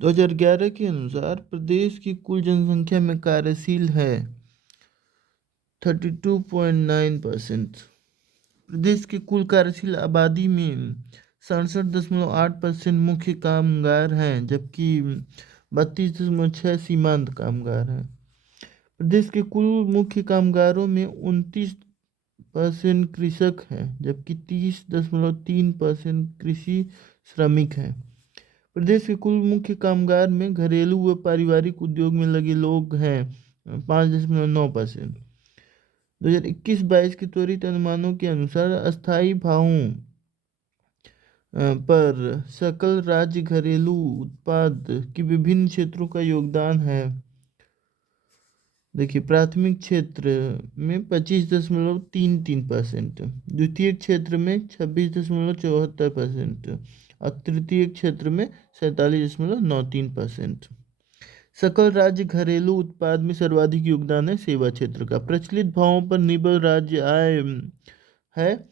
2011 के अनुसार प्रदेश की कुल जनसंख्या में कार्यशील है 32.9%। प्रदेश की कुल कार्यशील आबादी में 67.8% मुख्य कामगार हैं, जबकि 32.6 सीमांत कामगार हैं। प्रदेश के कुल मुख्य कामगारों में 29% कृषक हैं, जबकि 30.3% कृषि श्रमिक हैं। प्रदेश के कुल मुख्य कामगार में घरेलू व पारिवारिक उद्योग में लगे लोग हैं 5.9%। 2021-22 के त्वरित अनुमानों के अनुसार अस्थायी भावों पर सकल राज्य घरेलू उत्पाद की विभिन्न क्षेत्रों का योगदान है। देखिए, प्राथमिक क्षेत्र में 25.33%, द्वितीय क्षेत्र में 26.74% और तृतीय क्षेत्र में 47.93%। सकल राज्य घरेलू उत्पाद में सर्वाधिक योगदान है सेवा क्षेत्र का। प्रचलित भावों पर निबल राज्य आय है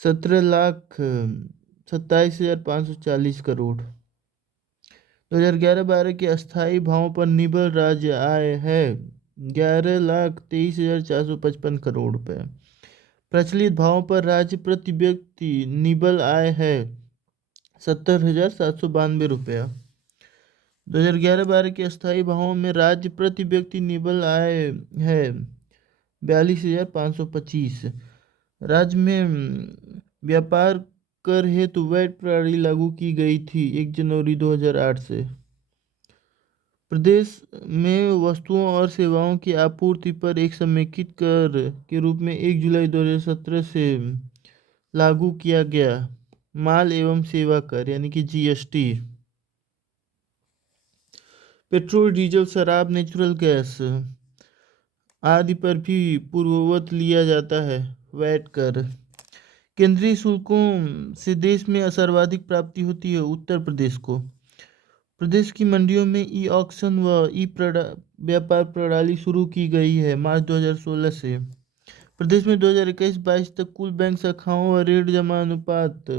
17,27,540 करोड़। 2011-12 के अस्थायी भावों पर निबल राज्य आय है 11,23,455 करोड़ रुपए। प्रचलित भावों पर राज्य प्रति व्यक्ति निबल आय है 70,792 रुपया। 2011-12 के अस्थायी भावों में राज्य प्रति व्यक्ति निबल आय है 42,525। राज्य में व्यापार कर हेतु वैट प्रणाली लागू की गई थी 1 जनवरी 2008 से। प्रदेश में वस्तुओं और सेवाओं की आपूर्ति पर एक समेकित कर के रूप में 1 जुलाई 2017 से लागू किया गया माल एवं सेवा कर यानी कि जीएसटी पेट्रोल, डीजल, शराब, नेचुरल गैस आदि पर भी पूर्ववत लिया जाता है वैट कर। केंद्रीय शुल्कों से देश में सर्वाधिक प्राप्ति होती है उत्तर प्रदेश को। प्रदेश की मंडियों में ई ऑक्शन व व्यापार प्रणाली शुरू की गई है मार्च 2016 से। प्रदेश में 2021-22 तक कुल बैंक शाखाओं व ऋण जमा अनुपात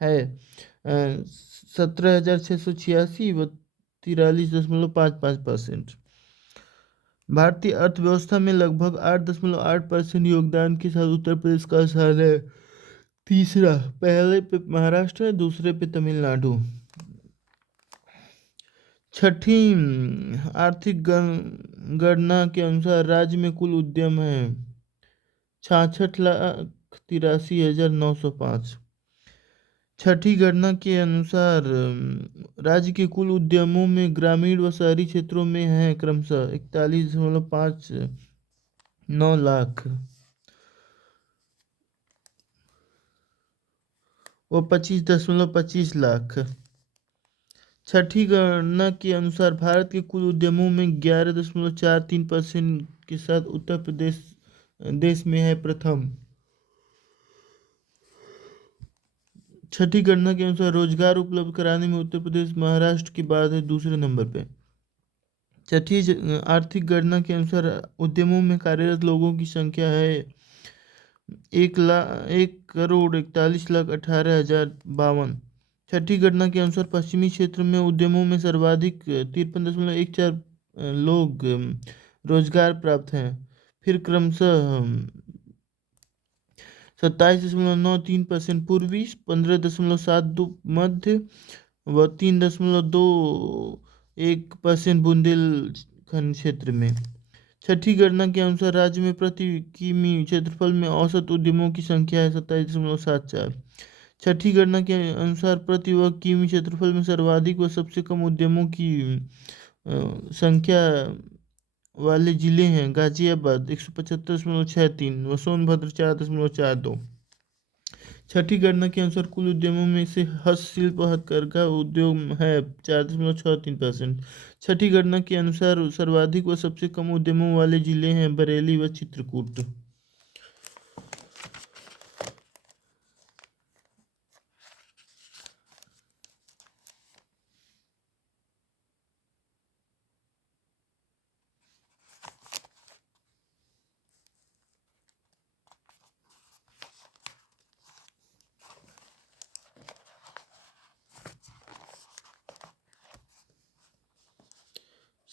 है 17,686 व 43.55%। भारतीय अर्थव्यवस्था में लगभग 8.8% योगदान के साथ उत्तर प्रदेश का स्थान है तीसरा। पहले पे महाराष्ट्र है, दूसरे पे तमिलनाडु। छठी आर्थिक गणना के अनुसार राज्य में कुल उद्यम है 66,83,905। छठी गणना के अनुसार राज्य के कुल उद्यमों में ग्रामीण व शहरी क्षेत्रों में है क्रमशः 41.59 लाख व 25.25 लाख। छठी गणना के अनुसार भारत के कुल उद्यमों में 11.43% के साथ उत्तर प्रदेश देश में है प्रथम। छठी गणना के अनुसार रोजगार उपलब्ध कराने में उत्तर प्रदेश महाराष्ट्र के बाद है दूसरे नंबर पे। छठी आर्थिक गणना के अनुसार उद्यमों में कार्यरत लोगों की संख्या है 1,41,41,18,052। छठी गणना के अनुसार पश्चिमी क्षेत्र में उद्यमों में सर्वाधिक 53.14 लोग रोजगार प्राप्त हैं, फिर क्रमशः 27.93% पूर्वी, 15.72 मध्य व 3.21% बुंदेलखंड क्षेत्र में। छठी गणना के अनुसार राज्य में प्रति किमी क्षेत्रफल में औसत उद्यमों की संख्या है 27.74। छठी गणना के अनुसार प्रति वर्ग किमी क्षेत्रफल में सर्वाधिक व सबसे कम उद्यमों की संख्या वाले जिले हैं गाजियाबाद 175.63 व सोनभद्र 4.42। छठी गणना के अनुसार कुल उद्यमों में से हस्तशिल्प हथकरघा उद्योग है 4.63%। छठी गणना के अनुसार सर्वाधिक व सबसे कम उद्यमों वाले जिले हैं बरेली व चित्रकूट।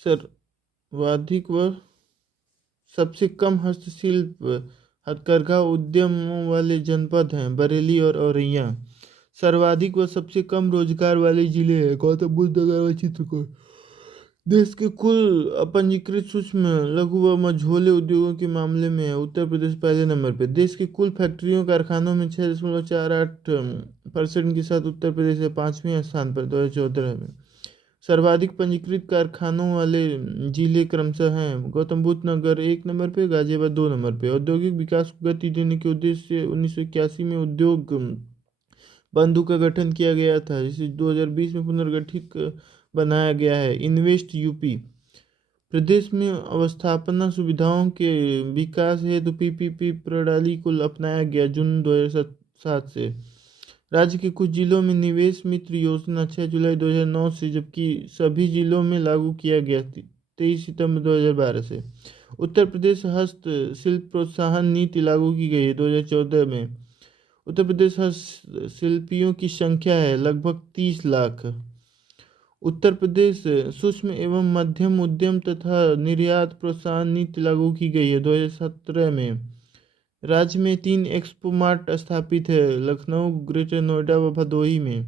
सर्वाधिक व सबसे कम हस्तशिल्प हथकरघा उद्यमों वाले जनपद हैं बरेली और औरैया। सर्वाधिक व सबसे कम रोजगार वाले जिले हैं गौतम बुद्ध नगर व चित्रकूट। देश के कुल अपंजीकृत सूक्ष्म लघु व मझोले उद्योगों के मामले में उत्तर प्रदेश पहले नंबर पर। देश के कुल फैक्ट्रियों कारखानों में 6.48% के साथ उत्तर प्रदेश है 5वें स्थान पर 2014 में। सर्वाधिक पंजीकृत कारखानों वाले जिले क्रमशः हैं गौतम बुद्ध नगर 1 नंबर पे, गाजियाबाद 2 नंबर पे। औद्योगिक विकास को गति देने के उद्देश्य से 1981 में उद्योग बंधु का गठन किया गया था, जिसे 2020 में पुनर्गठित बनाया गया है। Invest UP. प्रदेश में अवस्थापना सुविधाओं के विकास हेतु पीपीपी प्रणाली को अपनाया गया जून 2007 से। राज्य के कुछ जिलों में निवेश मित्र योजना 6 जुलाई 2009 से, जबकि सभी जिलों में लागू किया गया 23 सितंबर 2012 से। उत्तर प्रदेश हस्तशिल्प प्रोत्साहन नीति लागू की गई है 2014 में। उत्तर प्रदेश हस्तशिल्पियों की संख्या है लगभग 30 लाख। उत्तर प्रदेश सूक्ष्म एवं मध्यम उद्यम तथा निर्यात प्रोत्साहन नीति लागू की गई है 2017 में। राज्य में 3 एक्सपो मार्ट स्थापित है लखनऊ, ग्रेटर नोएडा व भदोही में।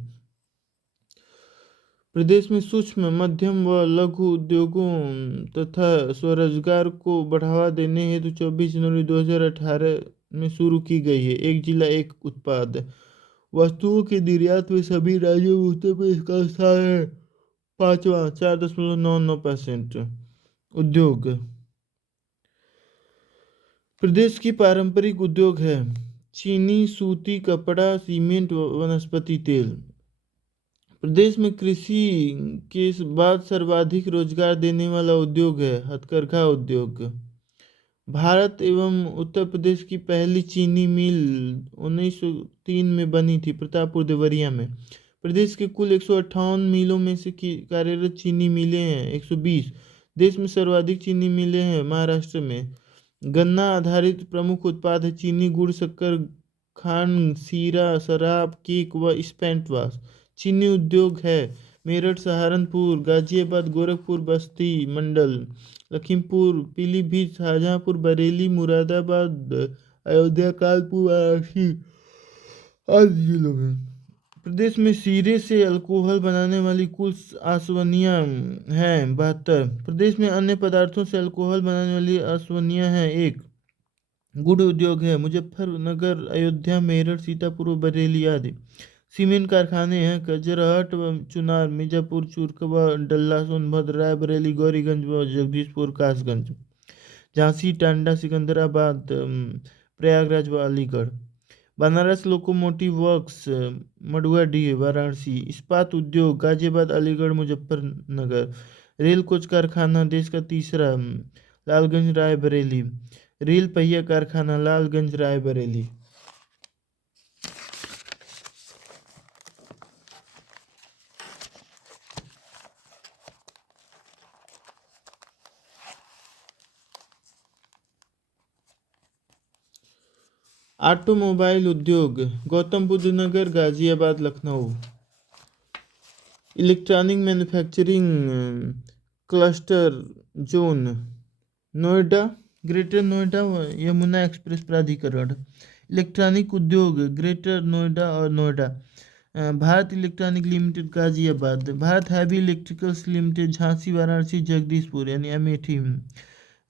प्रदेश में सूक्ष्म मध्यम व लघु उद्योगों तथा स्वरोजगार को बढ़ावा देने हेतु 24 जनवरी 2018 में शुरू की गई है एक जिला एक उत्पाद। वस्तुओं के निर्यात में सभी राज्यों में उत्तर प्रदेश का स्थान है 5वां 4.99%। उद्योग। प्रदेश की पारंपरिक उद्योग है चीनी, सूती, कपड़ा, सीमेंट व वनस्पति तेल। प्रदेश में कृषि के बाद सर्वाधिक रोजगार देने वाला उद्योग है हथकरघा उद्योग। भारत एवं उत्तर प्रदेश की पहली चीनी मिल 1903 में बनी थी प्रतापपुर देवरिया में। प्रदेश के कुल 158 मिलों में से कार्यरत चीनी मिलें हैं 120। देश में सर्वाधिक चीनी मिलें हैं महाराष्ट्र में। गन्ना आधारित प्रमुख उत्पाद है चीनी, गुड़, शक्कर, खांड, शीरा, शराब, केक व स्पैंटवास। चीनी उद्योग है मेरठ, सहारनपुर, गाजियाबाद, गोरखपुर, बस्ती मंडल, लखीमपुर, पीलीभीत, शाहजहांपुर, बरेली, मुरादाबाद, अयोध्या, कानपुर, वाराणसी आदि जिलों में। प्रदेश में शीरे से अल्कोहल बनाने वाली कुल आसवनियाँ हैं 72। प्रदेश में अन्य पदार्थों से अल्कोहल बनाने वाली आसवनियाँ हैं 1। गुड़ उद्योग है मुजफ्फरनगर, अयोध्या, मेरठ, सीतापुर व बरेली आदि। सीमेंट कारखाने हैं कजराहट व चुनार, मिर्जापुर, चूरकवा, डल्ला, सोनभद्र, रायबरेली, गौरीगंज व जगदीशपुर, कासगंज, झांसी, टांडा, सिकंदराबाद, प्रयागराज व अलीगढ़। Banaras locomotive works, Manduadih, Varanasi. इस्पात उद्योग गाजियाबाद, अलीगढ़, मुजफ्फरनगर। रेल कोच कारखाना देश का तीसरा लालगंज, रायबरेली। रेल पहिया कारखाना लालगंज, रायबरेली। ऑटोमोबाइल उद्योग Gautam Buddh Nagar, Ghaziabad, Lucknow. Electronic manufacturing cluster zone Noida, greater Noida व यमुना एक्सप्रेस प्राधिकरण। इलेक्ट्रॉनिक उद्योग ग्रेटर नोएडा और Noida. Bharat electronic limited Ghaziabad. Bharat heavy electricals limited Jhansi, Varanasi, Jagdishpur यानी अमेठी।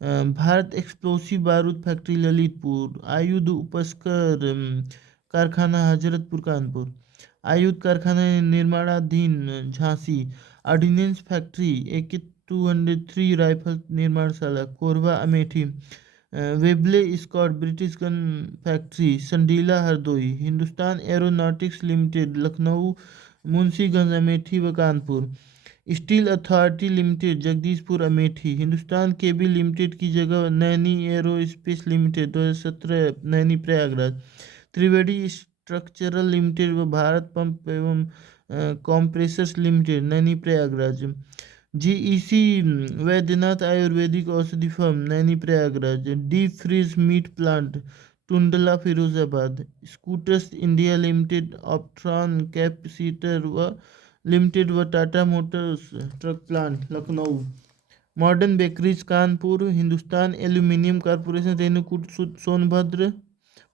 भारत एक्सप्लोसिव बारूद फैक्ट्री ललितपुर। आयुध उपस्कर कारखाना हजरतपुर, कानपुर। आयुध कारखाना निर्माणाधीन Jhansi. Ordnance factory AK 203 rifle निर्माणशाला Korba, Amethi. Webley Scott British gun factory Sandila, Hardoi. Hindustan aeronautics limited Lucknow, Munshiganj, Amethi व Kanpur. Steel authority limited Jagdishpur, Amethi. Hindustan cable limited की जगह Naini aerospace limited 2017 Naini, Prayagraj. Triveni structural limited व भारत पंप एवं compressors limited Naini, Prayagraj. GEC Baidyanath Ayurvedic औषधि firm Naini, Prayagraj. Deep freeze meat plant Tundla, Firozabad. Scooters India limited, Optron capacitor व limited व Tata motors truck plant Lucknow. Modern bakeries Kanpur, Hindustan aluminium corporation Renukoot Sonbhadra,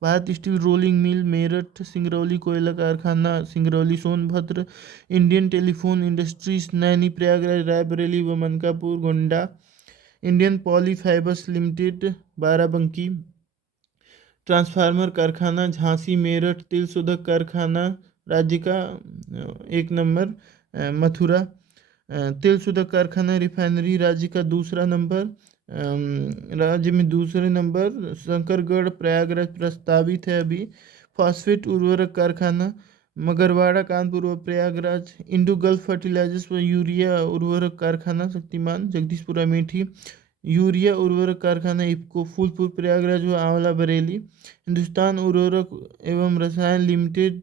Bharat steel rolling mill Meerut, Singrauli कोयला कारखाना Singrauli Sonbhadra, Indian telephone industries Naini Prayagraj Raebareli व Mankapur Gonda, Indian poly fibres limited Barabanki, transformer कारखाना झांसी मेरठ, तेल शोधक कारखाना राज्य का 1 नंबर मथुरा, तेल शोधक कारखाना रिफाइनरी राज्य का 2 नंबर, राज्य में 2 नंबर शंकरगढ़ प्रयागराज प्रस्तावित है अभी। फॉस्फेट उर्वरक कारखाना मगरवाड़ा कानपुर व प्रयागराज, इंडो गल्फ फर्टिलाइजर्स व यूरिया उर्वरक कारखाना शक्तिमान जगदीशपुर अमेठी, यूरिया उर्वरक कारखाना इफ्को फूलपुर प्रयागराज व आंवला बरेली, हिंदुस्तान उर्वरक एवं रसायन लिमिटेड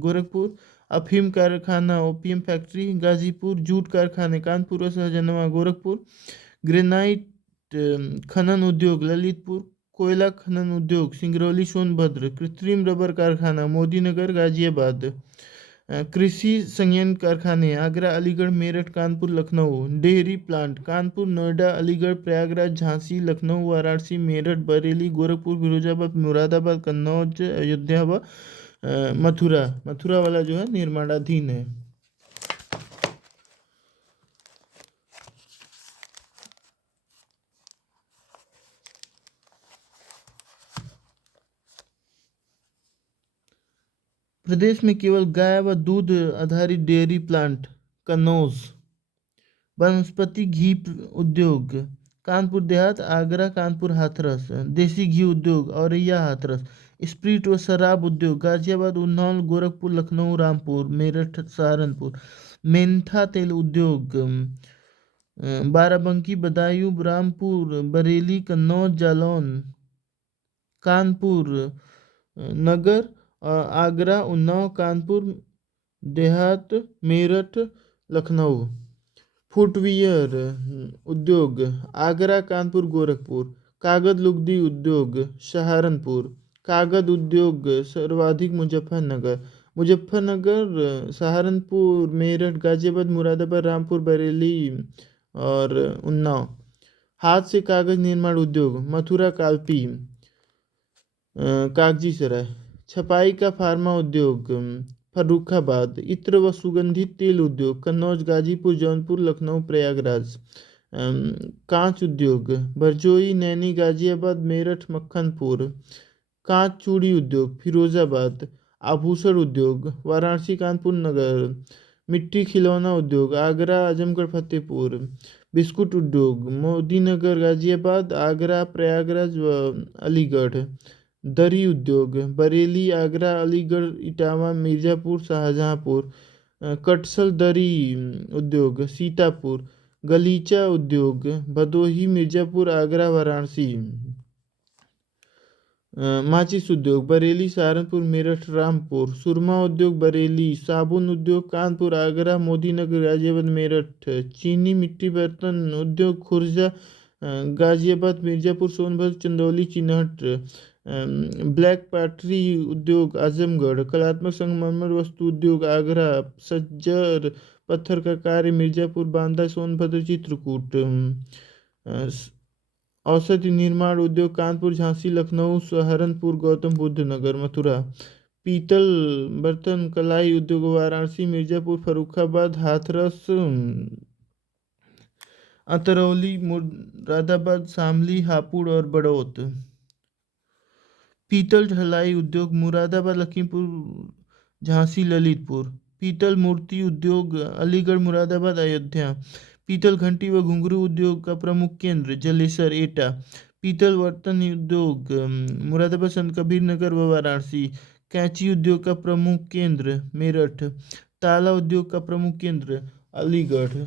गोरखपुर, अफीम कारखाना ओपीएम फैक्ट्री गाजीपुर, जूट कारखाने कानपुर व सहजनवा गोरखपुर, ग्रेनाइट खनन उद्योग ललितपुर, कोयला खनन उद्योग सिंगरौली सोनभद्र, कृत्रिम रबर कारखाना मोदीनगर गाजियाबाद, कृषि संयंत्र कारखाने आगरा अलीगढ़ मेरठ कानपुर लखनऊ, डेयरी प्लांट कानपुर नोएडा अलीगढ़ प्रयागराज झांसी लखनऊ वाराणसी मेरठ बरेली गोरखपुर फिरोजाबाद मुरादाबाद कन्नौज अयोध्या व मथुरा। मथुरा वाला जो है निर्माणाधीन है। प्रदेश में केवल गाय व दूध आधारित डेयरी प्लांट कन्नौज, वनस्पति घी उद्योग कानपुर देहात आगरा कानपुर हाथरस, देसी घी उद्योग औरैया हाथरस, स्प्रीट व शराब उद्योग गाजियाबाद उन्नाव गोरखपुर लखनऊ रामपुर मेरठ सहारनपुर, मेंथा तेल उद्योग बाराबंकी बदायूं रामपुर बरेली कन्नौज जालौन कानपुर नगर, आगरा उन्नाव कानपुर देहात मेरठ लखनऊ, फुटवियर उद्योग आगरा कानपुर गोरखपुर, कागज लुगदी उद्योग सहारनपुर, कागज उद्योग सर्वाधिक मुजफ्फरनगर, मुजफ्फरनगर सहारनपुर मेरठ गाजियाबाद मुरादाबाद रामपुर बरेली और उन्नाव, हाथ से कागज निर्माण उद्योग मथुरा कालपी कागजी सराय, छपाई का फार्मा उद्योग फर्रुखाबाद, इत्र व सुगंधित तेल उद्योग कन्नौज गाजीपुर जौनपुर लखनऊ प्रयागराज, कांच उद्योग बरजोई नैनी गाजियाबाद मेरठ मक्खनपुर, कांच चूड़ी उद्योग फिरोजाबाद, आभूषण उद्योग वाराणसी कानपुर नगर, मिट्टी खिलौना उद्योग आगरा आजमगढ़ फतेहपुर, बिस्कुट उद्योग मोदीनगर गाजियाबाद आगरा प्रयागराज व अलीगढ़, दरी उद्योग बरेली आगरा अलीगढ़ इटावा मिर्ज़ापुर शाहजहाँपुर, कटसल दरी उद्योग सीतापुर, गलीचा उद्योग भदोही मिर्ज़ापुर आगरा वाराणसी, माचिस उद्योग बरेली सहारनपुर मेरठ रामपुर, सुरमा उद्योग बरेली, साबुन उद्योग कानपुर आगरा मोदीनगर गाजियाबाद मेरठ, चीनी मिट्टी बर्तन उद्योग खुर्जा गाजियाबाद मिर्ज़ापुर सोनभद्र चंदौली चिन्हट, ब्लैक पॉटरी उद्योग आजमगढ़, कलात्मक संगमरमर वस्तु उद्योग आगरा, सज्जर पत्थर का कार्य मिर्ज़ापुर बांदा सोनभद्र चित्रकूट, औषधि निर्माण उद्योग कानपुर झांसी लखनऊ सहारनपुर गौतम बुद्ध नगर मथुरा, पीतल बर्तन कलाई उद्योग वाराणसी मिर्ज़ापुर फर्रुखाबाद हाथरस अतरौली मुरादाबाद शामली हापुड़ और बड़ौत, पीतल ढलाई उद्योग मुरादाबाद लखीमपुर झांसी ललितपुर, पीतल मूर्ति उद्योग अलीगढ़ मुरादाबाद अयोध्या, पीतल घंटी व घुंघरू उद्योग का प्रमुख केंद्र जलेसर एटा, पीतल बर्तन उद्योग मुरादाबाद संत कबीर नगर व वाराणसी, कैंची उद्योग का प्रमुख केंद्र मेरठ, ताला उद्योग का प्रमुख केंद्र अलीगढ़।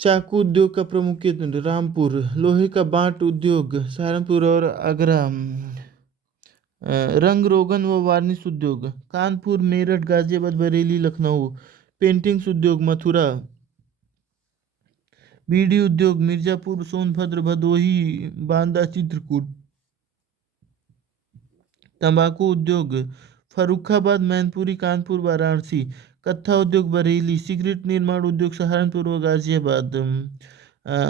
चाकू उद्योग का प्रमुख केंद्र रामपुर, लोहे का बाट उद्योग सहारनपुर और आगरा, रंग रोगन व वार्निश उद्योग कानपुर मेरठ गाजियाबाद बरेली लखनऊ, पेंटिंग्स उद्योग मथुरा, बीड़ी उद्योग मिर्ज़ापुर सोनभद्र भदोही बांदा चित्रकूट, तंबाकू उद्योग फर्रुखाबाद, मैनपुरी, कानपुर, वाराणसी। कत्था उद्योग बरेली। सिगरेट निर्माण उद्योग सहारनपुर व गाजियाबाद।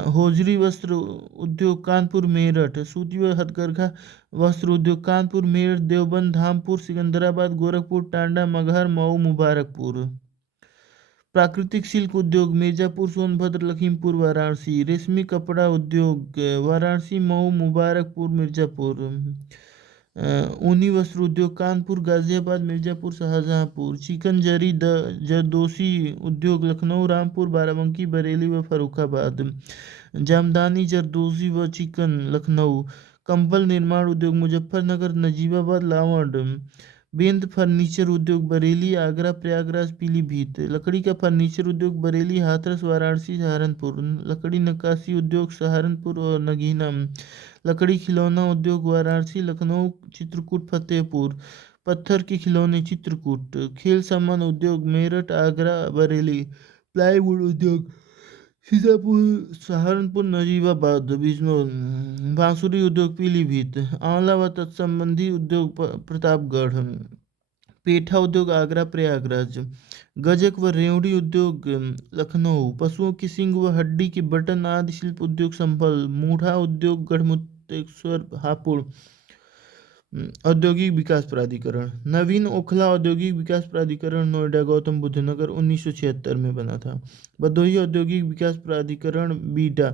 होजरी वस्त्र उद्योग कानपुर, मेरठ। सूती व हथकरघा वस्त्र उद्योग कानपुर, मेरठ, देवबंद, धामपुर, सिकंदराबाद, गोरखपुर, टांडा, मगहर, मऊ, मुबारकपुर। प्राकृतिक शिल्प उद्योग मिर्जापुर, सोनभद्र, लखीमपुर, वाराणसी। रेशमी कपड़ा उद्योग वाराणसी, मऊ, मुबारकपुर, मिर्जापुर। ऊनी वस्त्र उद्योग कानपुर, गाजियाबाद, मिर्जापुर, शाहजहांपुर। चिकन जरी जरदोशी उद्योग लखनऊ, रामपुर, बाराबंकी, बरेली व फर्रुखाबाद। जामदानी जरदोशी व चिकन लखनऊ। कंबल निर्माण उद्योग मुजफ्फरनगर, नजीबाबाद, लावंड। बेंत फर्नीचर उद्योग बरेली, आगरा, प्रयागराज, पीलीभीत। लकड़ी का फर्नीचर उद्योग बरेली, हाथरस, वाराणसी, सहारनपुर। लकड़ी नक्काशी उद्योग सहारनपुर और नगीना। लकड़ी खिलौना उद्योग वाराणसी, लखनऊ, चित्रकूट, फतेहपुर। पत्थर के खिलौने चित्रकूट। खेल सामान उद्योग मेरठ, आगरा, बरेली। प्लाईवुड उद्योग सीतापुर, सहारनपुर, नजीबाबाद, बिजनौर। बांसुरी उद्योग पीलीभीत। आंवला व तत्संबंधी उद्योग प्रतापगढ़। पेठा उद्योग आगरा, प्रयागराज। गजक व रेवड़ी उद्योग लखनऊ। पशुओं की सींग व हड्डी के बटन आदि शिल्प उद्योग संभल। मूढ़ा उद्योग गढ़मुक्तेश्वर, हापुड़। औद्योगिक विकास प्राधिकरण। नवीन ओखला औद्योगिक विकास प्राधिकरण नोएडा, गौतम बुद्ध नगर 1976 में बना था। भदोही औद्योगिक विकास प्राधिकरण बीडा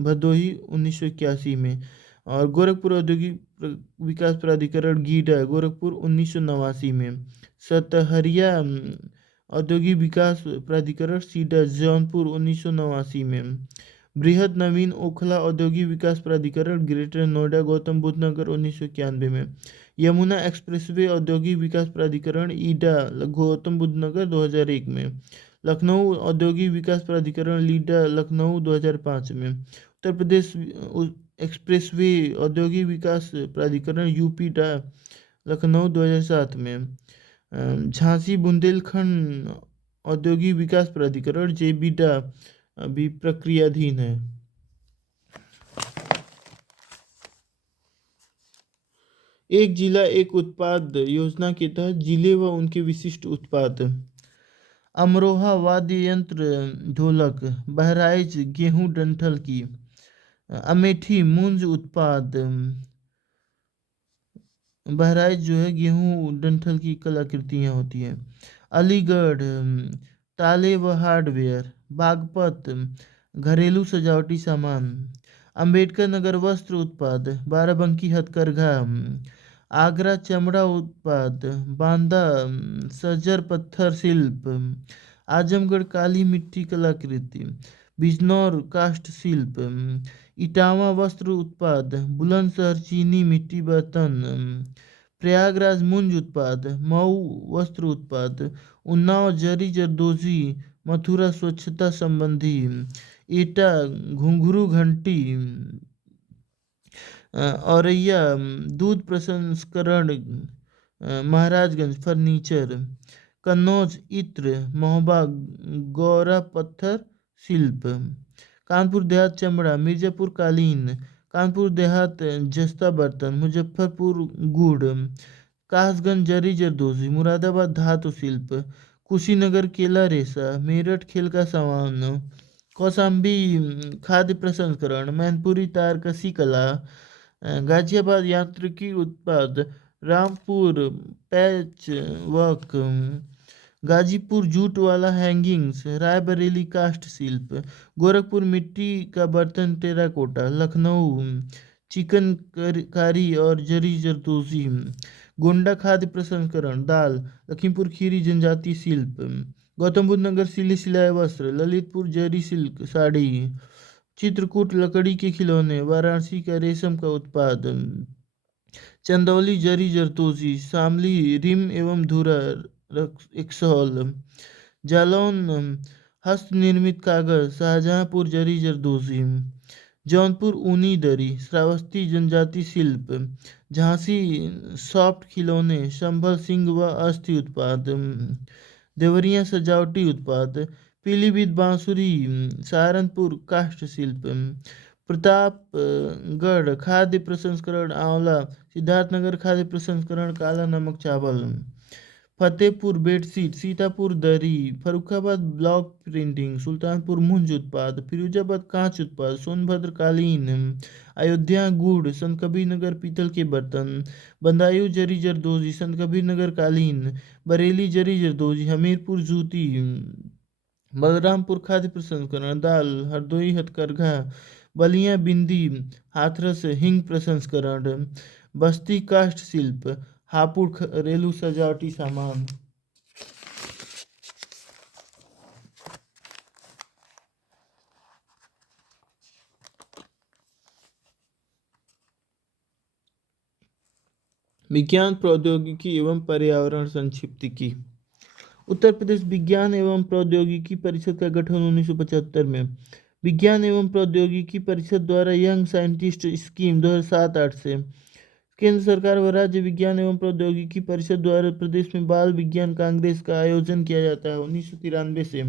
भदोही 1981 में। और गोरखपुर औद्योगिक विकास प्राधिकरण गीडा, गोरखपुर 1989 में। सतहरिया औद्योगिक विकास प्राधिकरण सीडा, जौनपुर 1989 में। बृहद नवीन ओखला औद्योगिक विकास प्राधिकरण ग्रेटर नोएडा, गौतम बुद्ध नगर 1991 में। यमुना एक्सप्रेसवे औद्योगिक विकास प्राधिकरण ईडा, गौतम बुद्ध नगर 2001 में। लखनऊ औद्योगिक विकास प्राधिकरण लीडा, लखनऊ 2005 में। उत्तर प्रदेश एक्सप्रेसवे औद्योगिक विकास प्राधिकरण यूपीडा, लखनऊ 2007 में। झांसी बुंदेलखंड औद्योगिक विकास प्राधिकरण जेबीडा अभी प्रक्रियाधीन है। एक जिला एक उत्पाद योजना के तहत जिले व उनके विशिष्ट उत्पाद। अमरोहा वाद्य यंत्र ढोलक। बहराइच गेहूं डंठल की। अमेठी मूंज उत्पाद। बहराइच जो है गेहूं डंठल की कलाकृतियाँ होती हैं। अलीगढ़ ताले व हार्डवेयर। बागपत घरेलू सजावटी सामान। अंबेडकर नगर वस्त्र उत्पाद। बाराबंकी हथकरघा। आगरा चमड़ा उत्पाद। बांदा सज्जर पत्थर शिल्प। आजमगढ़ काली मिट्टी कलाकृति। बिजनौर काष्ठ शिल्प। इटावा वस्त्र उत्पाद। बुलंदशहर चीनी मिट्टी बर्तन। प्रयागराज मुंज उत्पाद। मऊ वस्त्र उत्पाद। उन्नाव जरी जरदोजी। मथुरा स्वच्छता संबंधी। एटा घुंघरू घंटी। औरैया दूध प्रसंस्करण। महाराजगंज फर्नीचर। कन्नौज इत्र। महोबा गौरा पत्थर शिल्प। कानपुर देहात चमड़ा। मिर्जापुर कालीन। कानपुर देहात जस्ता बर्तन। मुजफ्फरपुर गुड़। कासगंज जरी जरदोजी। मुरादाबाद धातु शिल्प। कुशीनगर केला रेशा। मेरठ खेल का सामान। कौशाम्बी खाद्य प्रसंस्करण। मैनपुरी तारकसी कला। गाजियाबाद यांत्रिकी उत्पाद। Rampur patch work. Ghazipur jute वाला हैंगिंग्स। रायबरेली काष्ठ शिल्प। गोरखपुर मिट्टी का बर्तन टेराकोटा। लखनऊ चिकनकारी और जरी जरदोजी। गोंडा खाद्य प्रसंस्करण दाल। लखीमपुर खीरी जनजातीय शिल्प। गौतम बुद्ध नगर सिले सिलाए वस्त्र। ललितपुर जरी सिल्क साड़ी। चित्रकूट लकड़ी के खिलौने। वाराणसी का रेशम का उत्पाद। चंदौली जरी जरदोजी। शामली रिम एवं धुरा एक्सॉल। जालौन हस्त निर्मित कागज। शाहजहांपुर जरी जरदोजी। जौनपुर ऊनी दरी। श्रावस्ती जनजाति शिल्प। झांसी सॉफ्ट खिलौने। संभल सिंह व अस्थि उत्पाद। देवरिया सजावटी उत्पाद। पीलीभीत बांसुरी। सहारनपुर काष्ठ शिल्प। प्रतापगढ़ खाद्य प्रसंस्करण आंवला, सिद्धार्थनगर खाद्य प्रसंस्करण काला नमक चावल, फतेहपुर बेडशीट, सीतापुर दरी, फर्रुखाबाद ब्लॉक प्रिंटिंग, सुल्तानपुर मुंज उत्पाद, फिरोजाबाद कांच उत्पाद, सोनभद्र कालीन, अयोध्या गुड़, संत कबीर नगर पीतल के बर्तन, बदायूं जरी जरदोजी, संत कबीर नगर कालीन, बरेली जरी जरदोजी, हमीरपुर जूती, बलरामपुर खाद्य प्रसंस्करण दाल, हरदोई हथकरघा, बलिया बिंदी, हाथरस हिंग प्रसंस्करण, बस्ती काष्ठ शिल्प, हापुड़ घरेलू सजावटी सामान। विज्ञान प्रौद्योगिकी एवं पर्यावरण संक्षिप्तिकी। उत्तर प्रदेश विज्ञान एवं प्रौद्योगिकी परिषद का गठन 1975 में। विज्ञान एवं प्रौद्योगिकी परिषद द्वारा यंग साइंटिस्ट स्कीम 2007-8 से। केंद्र सरकार व राज्य विज्ञान एवं प्रौद्योगिकी परिषद द्वारा प्रदेश में बाल विज्ञान कांग्रेस का आयोजन किया जाता है 1993 से।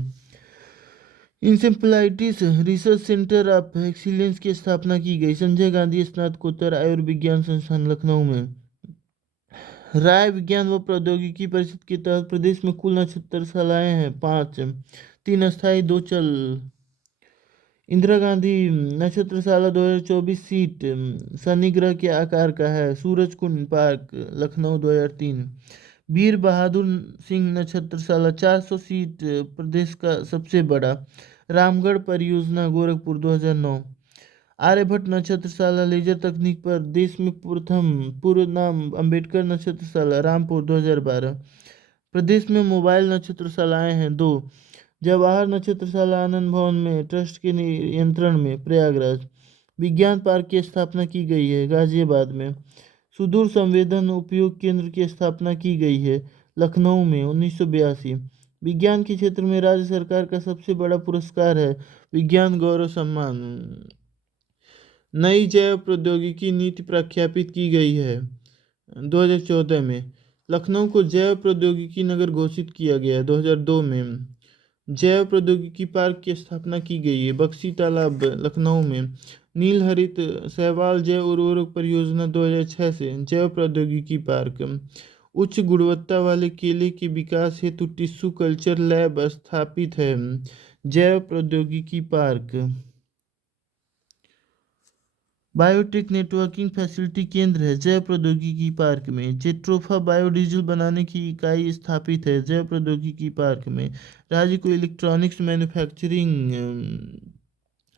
Encephalitis research centre of excellence की स्थापना की गई संजय गांधी स्नातकोत्तर आयुर्विज्ञान संस्थान लखनऊ में। राय विज्ञान व प्रौद्योगिकी परिषद के तहत प्रदेश में कुल नक्षत्रशालाएं हैं 5, 3 अस्थायी 2 चल। इंदिरा गांधी नक्षत्रशाला 2024 सीट शनि ग्रह के आकार का है। सूरज कुंड पार्क लखनऊ 2003। वीर बहादुर सिंह नक्षत्रशाला 400 सीट प्रदेश का सबसे बड़ा। रामगढ़ परियोजना गोरखपुर 2009। आर्यभट्ट नक्षत्रशाला लेजर तकनीक पर देश में प्रथम। पूर्व नाम अंबेडकर नक्षत्रशाला रामपुर 2012। प्रदेश में मोबाइल नक्षत्रशालाएं हैं 2। जवाहर नक्षत्रशाला आनंद भवन में ट्रस्ट के नियंत्रण में प्रयागराज। विज्ञान पार्क की स्थापना की गई है गाजियाबाद में। सुदूर संवेदन उपयोग केंद्र की स्थापना की गई है लखनऊ में 1982। विज्ञान के क्षेत्र में राज्य सरकार का सबसे बड़ा पुरस्कार है विज्ञान गौरव सम्मान। नई जैव प्रौद्योगिकी नीति प्रख्यापित की गई है 2014 में। लखनऊ को जैव प्रौद्योगिकी नगर घोषित किया गया 2002 में। जैव प्रौद्योगिकी पार्क की स्थापना की गई है बक्सी तालाब लखनऊ में। नील हरित सहवाल जैव उर्वरक परियोजना 2006 से। जैव प्रौद्योगिकी पार्क उच्च गुणवत्ता वाले केले के विकास हेतु टिश्यू कल्चर लैब स्थापित है। जैव प्रौद्योगिकी पार्क बायोटेक नेटवर्किंग फैसिलिटी केंद्र है जैव प्रौद्योगिकी पार्क में। जेट्रोफा बायोडीजल बनाने की इकाई स्थापित है जैव प्रौद्योगिकी पार्क में। राज्य को इलेक्ट्रॉनिक्स मैन्युफैक्चरिंग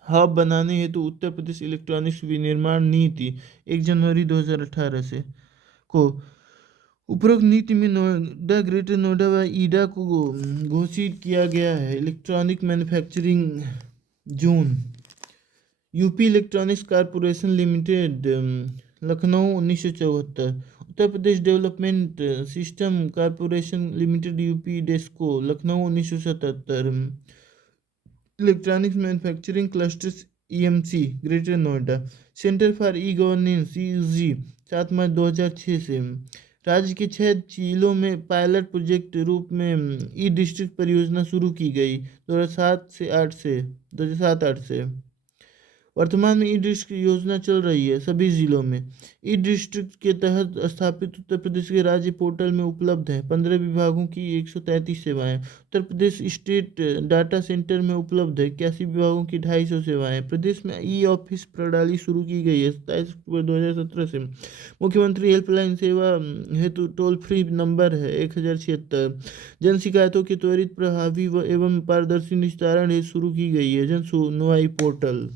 हब बनाने हेतु उत्तर प्रदेश इलेक्ट्रॉनिक्स विनिर्माण नीति 1 जनवरी 2018 से को उपरोक्त नीति में नोएडा ग्रेटर नोएडा व ईडा को घोषित किया गया है electronic manufacturing zone. UP electronics corporation limited Lucknow 1974। Uttar Pradesh development system corporation limited UP Desco Lucknow 1977। Electronics manufacturing clusters EMC greater Noida. Centre for e governance CUG 7 मार्च 2006 से। राज्य के 6 जिलों में पायलट प्रोजेक्ट रूप में ई डिस्ट्रिक्ट परियोजना शुरू की गई 2007-8 से। वर्तमान में ई डिस्ट्रिक्ट योजना चल रही है सभी जिलों में। ई डिस्ट्रिक्ट के तहत स्थापित उत्तर प्रदेश के राज्य पोर्टल में उपलब्ध है 15 विभागों की 133 सेवाएं। उत्तर प्रदेश स्टेट डाटा सेंटर में उपलब्ध है 81 विभागों की 250 सेवाएं। प्रदेश में ई ऑफिस प्रणाली शुरू की गई है 27 अक्टूबर 2017 से। मुख्यमंत्री हेल्पलाइन सेवा हेतु टोल फ्री नंबर है 1076। जन शिकायतों के त्वरित प्रभावी एवं पारदर्शी निस्तारण हेतु शुरू की गई है जन सुनवाई पोर्टल।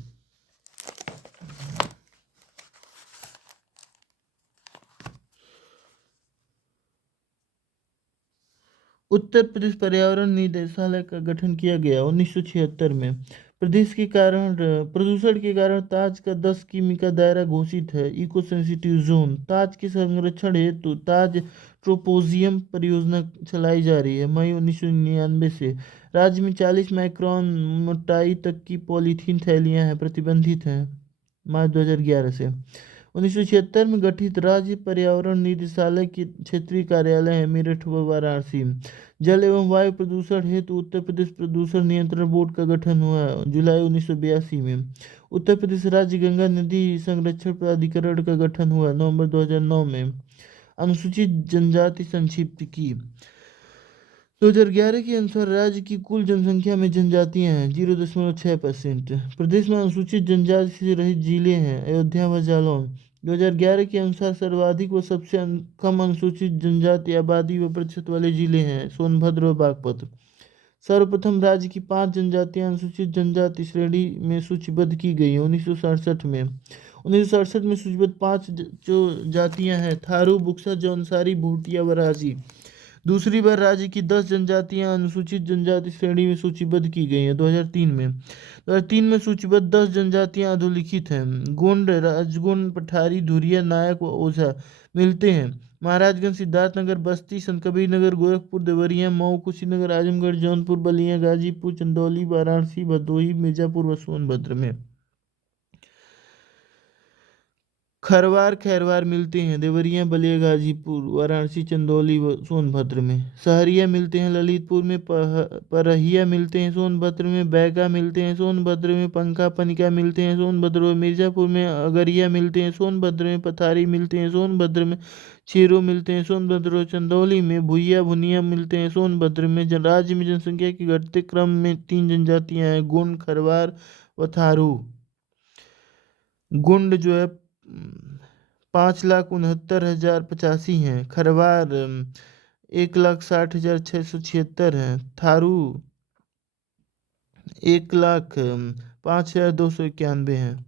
उत्तर प्रदेश पर्यावरण निदेशालय का गठन किया गया 1976 में। प्रदूषण के कारण ताज का 10 किमी का दायरा घोषित है इको सेंसिटिव जोन। ताज के संरक्षण हेतु ताज ट्रोपोजियम परियोजना चलाई जा रही है मई 1999 से। राज्य में 40 माइक्रोन मोटाई तक की पॉलीथीन थैलियां हैं प्रतिबंधित हैं मार्च 2011 से। 1976 में गठित राज्य पर्यावरण निदेशालय के क्षेत्रीय कार्यालय है मेरठ व वाराणसी। जल एवं वायु प्रदूषण हेतु उत्तर प्रदेश प्रदूषण नियंत्रण बोर्ड का गठन हुआ जुलाई 1982 में। उत्तर प्रदेश राज्य गंगा नदी संरक्षण प्राधिकरण का गठन हुआ नवंबर 2009 में। अनुसूचित जनजाति संक्षिप्त की 2011 के अनुसार राज्य की कुल जनसंख्या में जनजातियां हैं 0.6%। प्रदेश में अनुसूचित जनजाति से रहित जिले हैं अयोध्या व जालौन। 2011 के अनुसार सर्वाधिक व सबसे कम अनुसूचित जनजाति आबादी व प्रतिशत वाले जिले हैं सोनभद्र व बागपत। सर्वप्रथम राज्य की 5 जनजातियां अनुसूचित जनजाति श्रेणी में सूचीबद्ध की गई 1967 में। 1967 में सूचीबद्ध 5 जो जातियां हैं थारू, बुक्सा, जौनसारी, भूटिया व राजी। दूसरी बार राज्य की 10 जनजातियां अनुसूचित जनजाति श्रेणी में सूचीबद्ध की गई हैं 2003 में। 2003 में सूचीबद्ध 10 जनजातियां अधोलिखित हैं। गोंड, राजगोंड, पठारी, धुरिया, नायक व ओझा मिलते हैं महाराजगंज, सिद्धार्थनगर, बस्ती, संत कबीर नगर, गोरखपुर, देवरिया, मऊ, कुशीनगर, आजमगढ़, जौनपुर, बलिया, गाजीपुर, चंदौली, वाराणसी, भदोही, मिर्जापुर व सोनभद्र में। खरवार खैरवार मिलते हैं देवरिया, बलिया, गाजीपुर, वाराणसी, चंदौली व सोनभद्र में। सहरिया मिलते हैं ललितपुर में, परहिया मिलते हैं सोनभद्र में, बैगा मिलते हैं सोनभद्र में, पंखा पनिका मिलते हैं सोनभद्र में, मिर्जापुर में, अगरिया मिलते हैं सोनभद्र में, पथारी मिलते हैं सोनभद्र में, चीरो मिलते हैं सोनभद्र और चंदौली में, भुइया भुनिया मिलते हैं सोनभद्र में। राज्य में जनसंख्या के घटते क्रम में 3 जनजातियां हैं गोंड, खरवार व थारू। गुंड जो है 5,69,085 हैं। खरवार 1,60,676 हैं। थारू 1,05,291 हैं।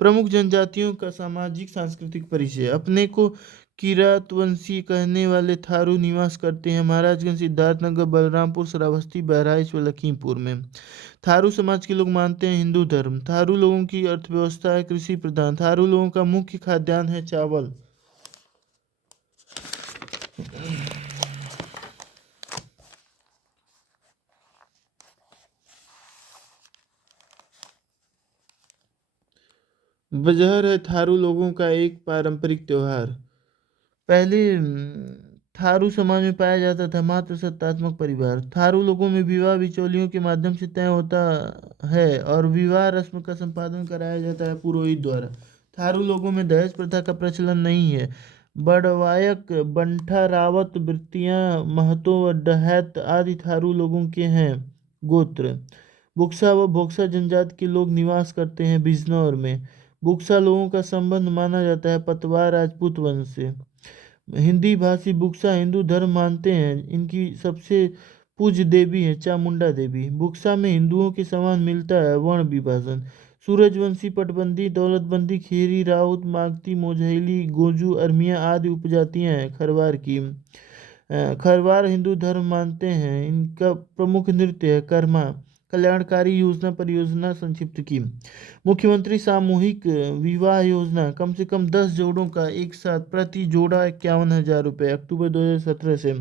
प्रमुख जनजातियों का सामाजिक सांस्कृतिक परिचय। अपने को किरातवंशी कहने वाले थारू निवास करते हैं महाराजगंज, सिद्धार्थनगर, बलरामपुर, श्रावस्ती, बहराइच व लखीमपुर में। थारू समाज के लोग मानते हैं हिंदू धर्म। थारू लोगों की अर्थव्यवस्था है कृषि प्रधान। थारू लोगों का मुख्य खाद्यान्न है चावल। बजहर है थारू लोगों का एक पारंपरिक त्योहार। पहले थारू समाज में पाया जाता था मात्र सत्तात्मक परिवार। थारू लोगों में विवाह बिचौलियों के माध्यम से तय होता है और विवाह रस्म का संपादन कराया जाता है पुरोहित द्वारा। थारू लोगों में दहेज प्रथा का प्रचलन नहीं है। बड़वायक, बंठा, रावत, वृत्तियां, महतो व डहैत आदि थारू लोगों के हैं गोत्र। बुक्सा व भोक्सा जनजाति के लोग निवास करते हैं बिजनौर में। बुक्सा लोगों का संबंध माना जाता है पतवार राजपूत वंश से। हिंदी भाषी बुक्सा हिंदू धर्म मानते हैं। इनकी सबसे पूज्य देवी है चामुंडा देवी। बुक्सा में हिंदुओं के समान मिलता है वर्ण विभाजन। सूरजवंशी, पटबंदी, दौलतबंदी, खेरी, राउत, मागती, मोजहली, गोजू, अरमिया आदि उपजातियां हैं खरवार की। खरवार हिंदू धर्म मानते हैं। इनका प्रमुख नृत्य है कर्मा। कल्याणकारी योजना परियोजना संक्षिप्त की। मुख्यमंत्री सामूहिक विवाह योजना कम से कम 10 जोड़ों का एक साथ प्रति जोड़ा 51,000 रुपये अक्टूबर 2017 से।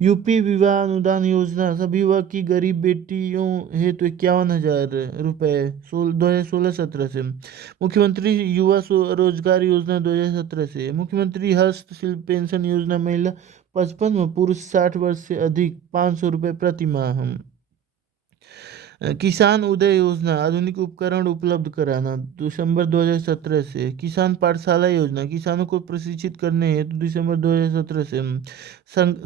यूपी विवाह अनुदान योजना सभी वर्ग की गरीब बेटियों हेतु 51,000 रुपये 2016-17 से। मुख्यमंत्री युवा रोजगार योजना 2017 से। मुख्यमंत्री हस्तशिल्प पेंशन योजना महिला 55 व पुरुष 60 वर्ष से अधिक 500 रुपये प्रति माह। किसान उदय योजना आधुनिक उपकरण उपलब्ध कराना दिसंबर 2017 से। किसान पाठशाला योजना किसानों को प्रशिक्षित करने हेतु दिसंबर 2017 से।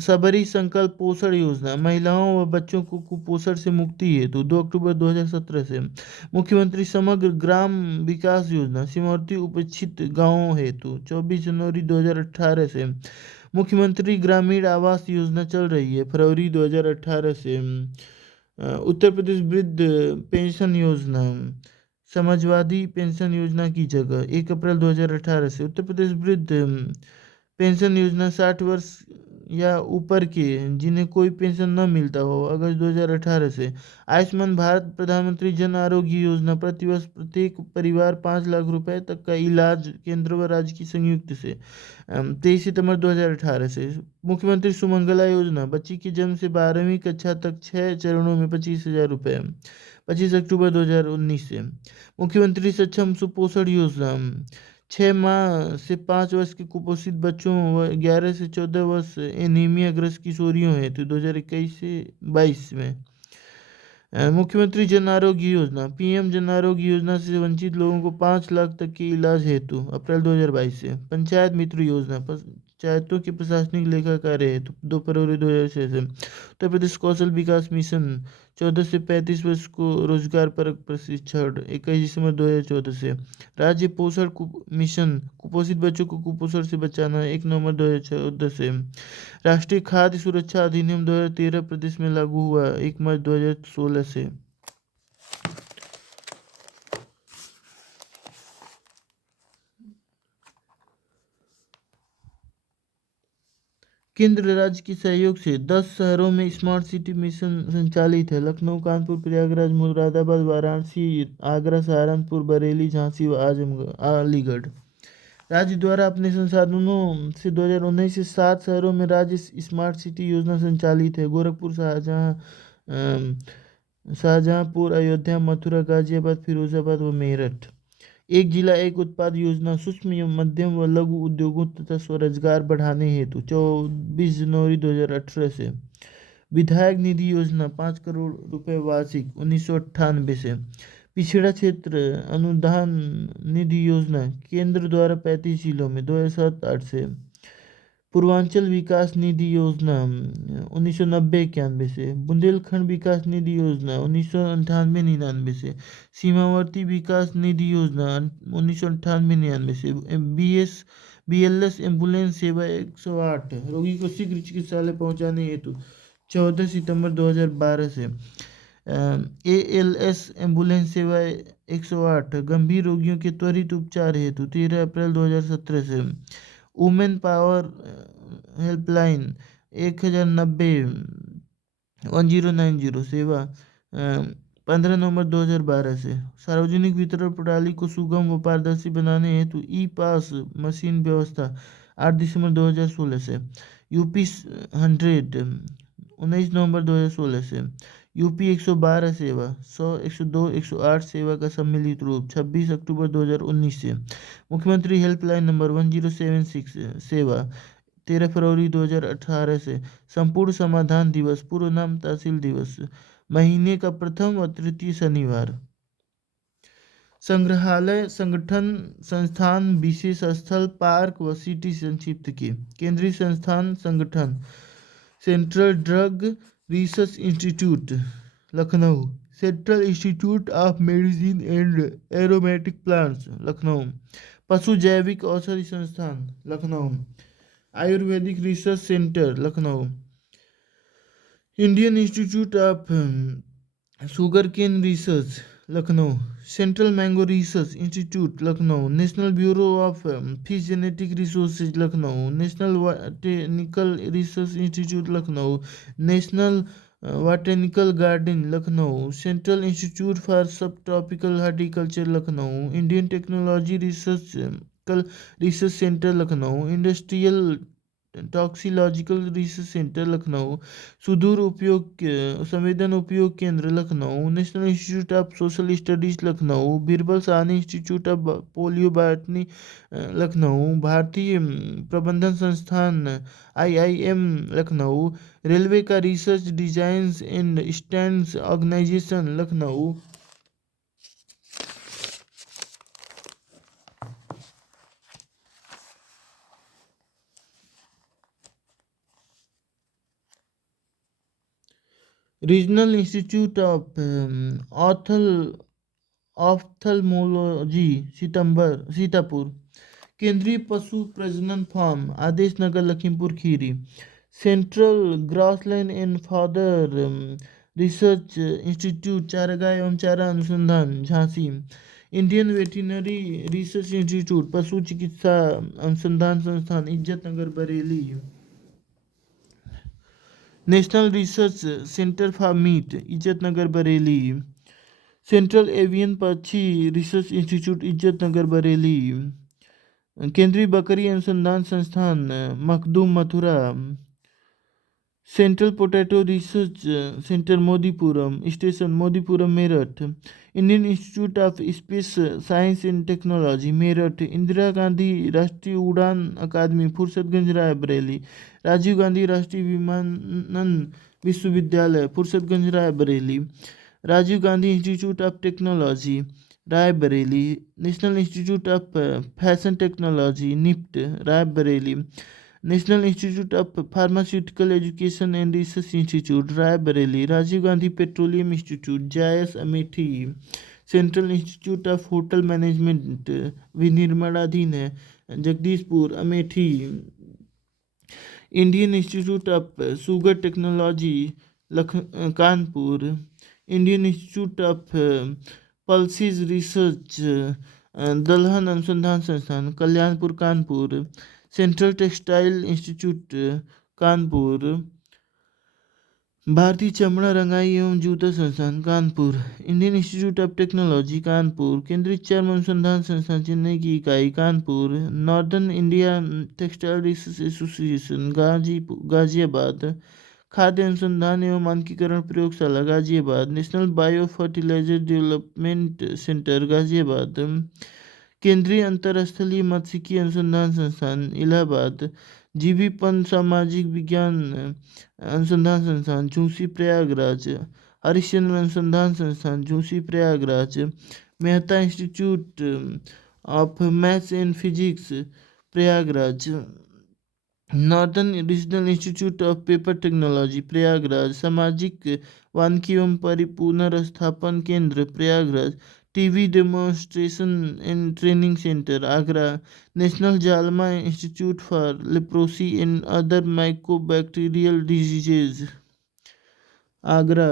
सबरी संकल्प पोषण योजना महिलाओं व बच्चों को कुपोषण से मुक्ति हेतु 2 अक्टूबर 2017 से। मुख्यमंत्री समग्र ग्राम विकास योजना सीमावर्ती उपेक्षित गाँवों हेतु 24 जनवरी 2018 से। मुख्यमंत्री ग्रामीण आवास योजना चल रही है फरवरी 2018 से। उत्तर प्रदेश वृद्ध पेंशन योजना समाजवादी पेंशन योजना की जगह 1 अप्रैल 2018 से। उत्तर प्रदेश वृद्ध पेंशन योजना 60 वर्ष या ऊपर के जिन्हें कोई पेंशन न मिलता हो अगस्त 2018 से। आयुष्मान भारत प्रधानमंत्री जन आरोग्य योजना प्रतिवर्ष प्रत्येक परिवार 5 लाख रुपए तक का इलाज केंद्र व राज्य की संयुक्त से 23 सितंबर 2018 से। मुख्यमंत्री सुमंगला योजना बच्ची के जन्म से 12वीं कक्षा तक 6 चरणों में 25,000 रुपये 25 अक्टूबर 2019 से। मुख्यमंत्री सक्षम सुपोषण योजना 6 माह से 5 वर्ष के कुपोषित बच्चों व 11 से 14 वर्ष एनीमिया ग्रस्त किशोरियों हेतु 2021 से 22 में मुख्यमंत्री जन आरोग्य योजना पीएम जन आरोग्य योजना से वंचित लोगों को 5 लाख तक के इलाज हेतु अप्रैल 2022 से पंचायत मित्र योजना पंचायतों के प्रशासनिक लेखा कार्य हेतु 2 फरवरी 2006 से उत्तर प्रदेश कौशल विकास मिशन 14 से 35 वर्ष को रोजगार परक प्रशिक्षण 21 दिसंबर 2014 से राज्य पोषण मिशन कुपोषित बच्चों को कुपोषण से बचाना 1 नवंबर 2014 से राष्ट्रीय खाद्य सुरक्षा अधिनियम 2013 प्रदेश में लागू हुआ 1 मार्च 2016 से। केंद्र राज्य के सहयोग से 10 शहरों में स्मार्ट सिटी मिशन संचालित है। लखनऊ, कानपुर, प्रयागराज, मुरादाबाद, वाराणसी, आगरा, सहारनपुर, बरेली, झांसी व आजमगढ़ अलीगढ़। राज्य द्वारा अपने संसाधनों से 2019 से 7 शहरों में राज्य स्मार्ट सिटी योजना संचालित है। गोरखपुर, शाहजहांपुर, अयोध्या, मथुरा, गाजियाबाद, फिरोजाबाद व मेरठ। एक जिला एक उत्पाद योजना सूक्ष्म एवं मध्यम व लघु उद्योगों तथा स्वरोजगार बढ़ाने हेतु 24 जनवरी 2018 से विधायक निधि योजना 5 करोड़ रुपए वार्षिक 1998 से पिछड़ा क्षेत्र अनुदान निधि योजना केंद्र द्वारा 35 जिलों में 2007-8 से पूर्वांचल विकास निधि योजना 1990-91 से बुंदेलखंड विकास निधि योजना 1998-99 से सीमावर्ती विकास निधि योजना 1998-99 से BLS एम्बुलेंस सेवा 108 रोगी को शीघ्र चिकित्सालय पहुंचाने हेतु 14 सितंबर 2012 से ALS एम्बुलेंस सेवा 108 गंभीर रोगियों के त्वरित उपचार हेतु 13 अप्रैल 2017 से वुमेन पावर हेल्पलाइन 1090 सेवा 15 नवंबर 2012 से सार्वजनिक वितरण प्रणाली को सुगम व पारदर्शी बनाने हेतु ई पास मशीन व्यवस्था 8 दिसंबर 2016 से यूपी 100 19 नवंबर 2016 से यूपी 112 सेवा 100 102 108 सेवा का सम्मिलित रूप 26 अक्टूबर 2019 से मुख्यमंत्री हेल्पलाइन नंबर 1076 सेवा 13 फरवरी 2018 से संपूर्ण समाधान दिवस पूर्व नाम तहसील दिवस महीने का प्रथम व तृतीय शनिवार। संग्रहालय संगठन संस्थान विशेष स्थल पार्क व सिटी संक्षिप्त की केंद्रीय संस्थान संगठन central drug research institute Lucknow central institute of medicine and aromatic plants Lucknow पशु जैविक औषधि संस्थान Lucknow Ayurvedic research centre Lucknow Indian institute of sugarcane research Lucknow central mango research institute Lucknow national bureau of fish genetic resources Lucknow national botanical research institute Lucknow national botanical garden Lucknow central institute for subtropical horticulture Lucknow Indian technology research centre Lucknow industrial toxicological research centre Lucknow सुदूर उपयोग संवेदन उपयोग केंद्र Lucknow national institute of social studies Lucknow Birbal Sahni institute of palaeobotany Lucknow भारतीय प्रबंधन संस्थान IIM Lucknow railway का research design and standards organisation Lucknow regional institute of ophthalmology Sitapur केंद्रीय पशु प्रजनन farm Adesh Nagar Lakhimpur Kheri central grassland and fodder research institute चारागाह एवं चारा अनुसंधान Jhansi Indian veterinary research institute पशु चिकित्सा अनुसंधान संस्थान Izzat Nagar Bareilly national research centre for meet इज्जत नगर बरेली सेंट्रल एवियन पक्षी रिसर्च इंस्टीट्यूट इज्जत नगर बरेली केंद्रीय बकरी अनुसंधान संस्थान Makhdoom Mathura central potato research centre Modipuram station Modipuram Meerut. Indian institute of space science and technology Meerut. Indira Gandhi राष्ट्रीय उड़ान अकादमी फुर्सतगंज रायबरेली। राजीव गांधी राष्ट्रीय विमानन विश्वविद्यालय Fursatganj Raebareli. Rajiv Gandhi institute of technology Raebareli. National institute of fashion technology NIFT Raebareli. National institute of pharmaceutical education and research institute Raebareli. Rajiv Gandhi petroleum institute Jais Amethi. Central institute of hotel management विनिर्माणाधीन है Jagdishpur Amethi. Indian institute of sugar technology Kanpur. Indian institute of pulses research दलहन अनुसंधान संस्थान Kalyanpur Kanpur. Central textile institute Kanpur. भारतीय चमड़ा रंगाई एवं जूता संस्थान Kanpur. Indian institute of technology Kanpur. केंद्रीय चर्म अनुसंधान संस्थान चेन्नई की इकाई Kanpur. Northern India textile research association Ghaziabad. खाद्य अनुसंधान एवं मानकीकरण प्रयोगशाला Ghaziabad. National bio fertiliser development centre Ghaziabad. केंद्रीय अंतरस्थलीय मत्स्यिकी अनुसंधान संस्थान इलाहाबाद। जीबी पंत सामाजिक विज्ञान अनुसंधान संस्थान झूसी प्रयागराज। हरिश्चंद्र अनुसंधान संस्थान Jhusi Prayagraj. Mehta institute of maths and physics Prayagraj. Northern regional institute of paper technology Prayagraj. सामाजिक वानिकी एवं पुनर्स्थापन केंद्र Prayagraj. TB demonstration and training centre Agra. National Jalma institute for leprosy and other mycobacterial diseases Agra.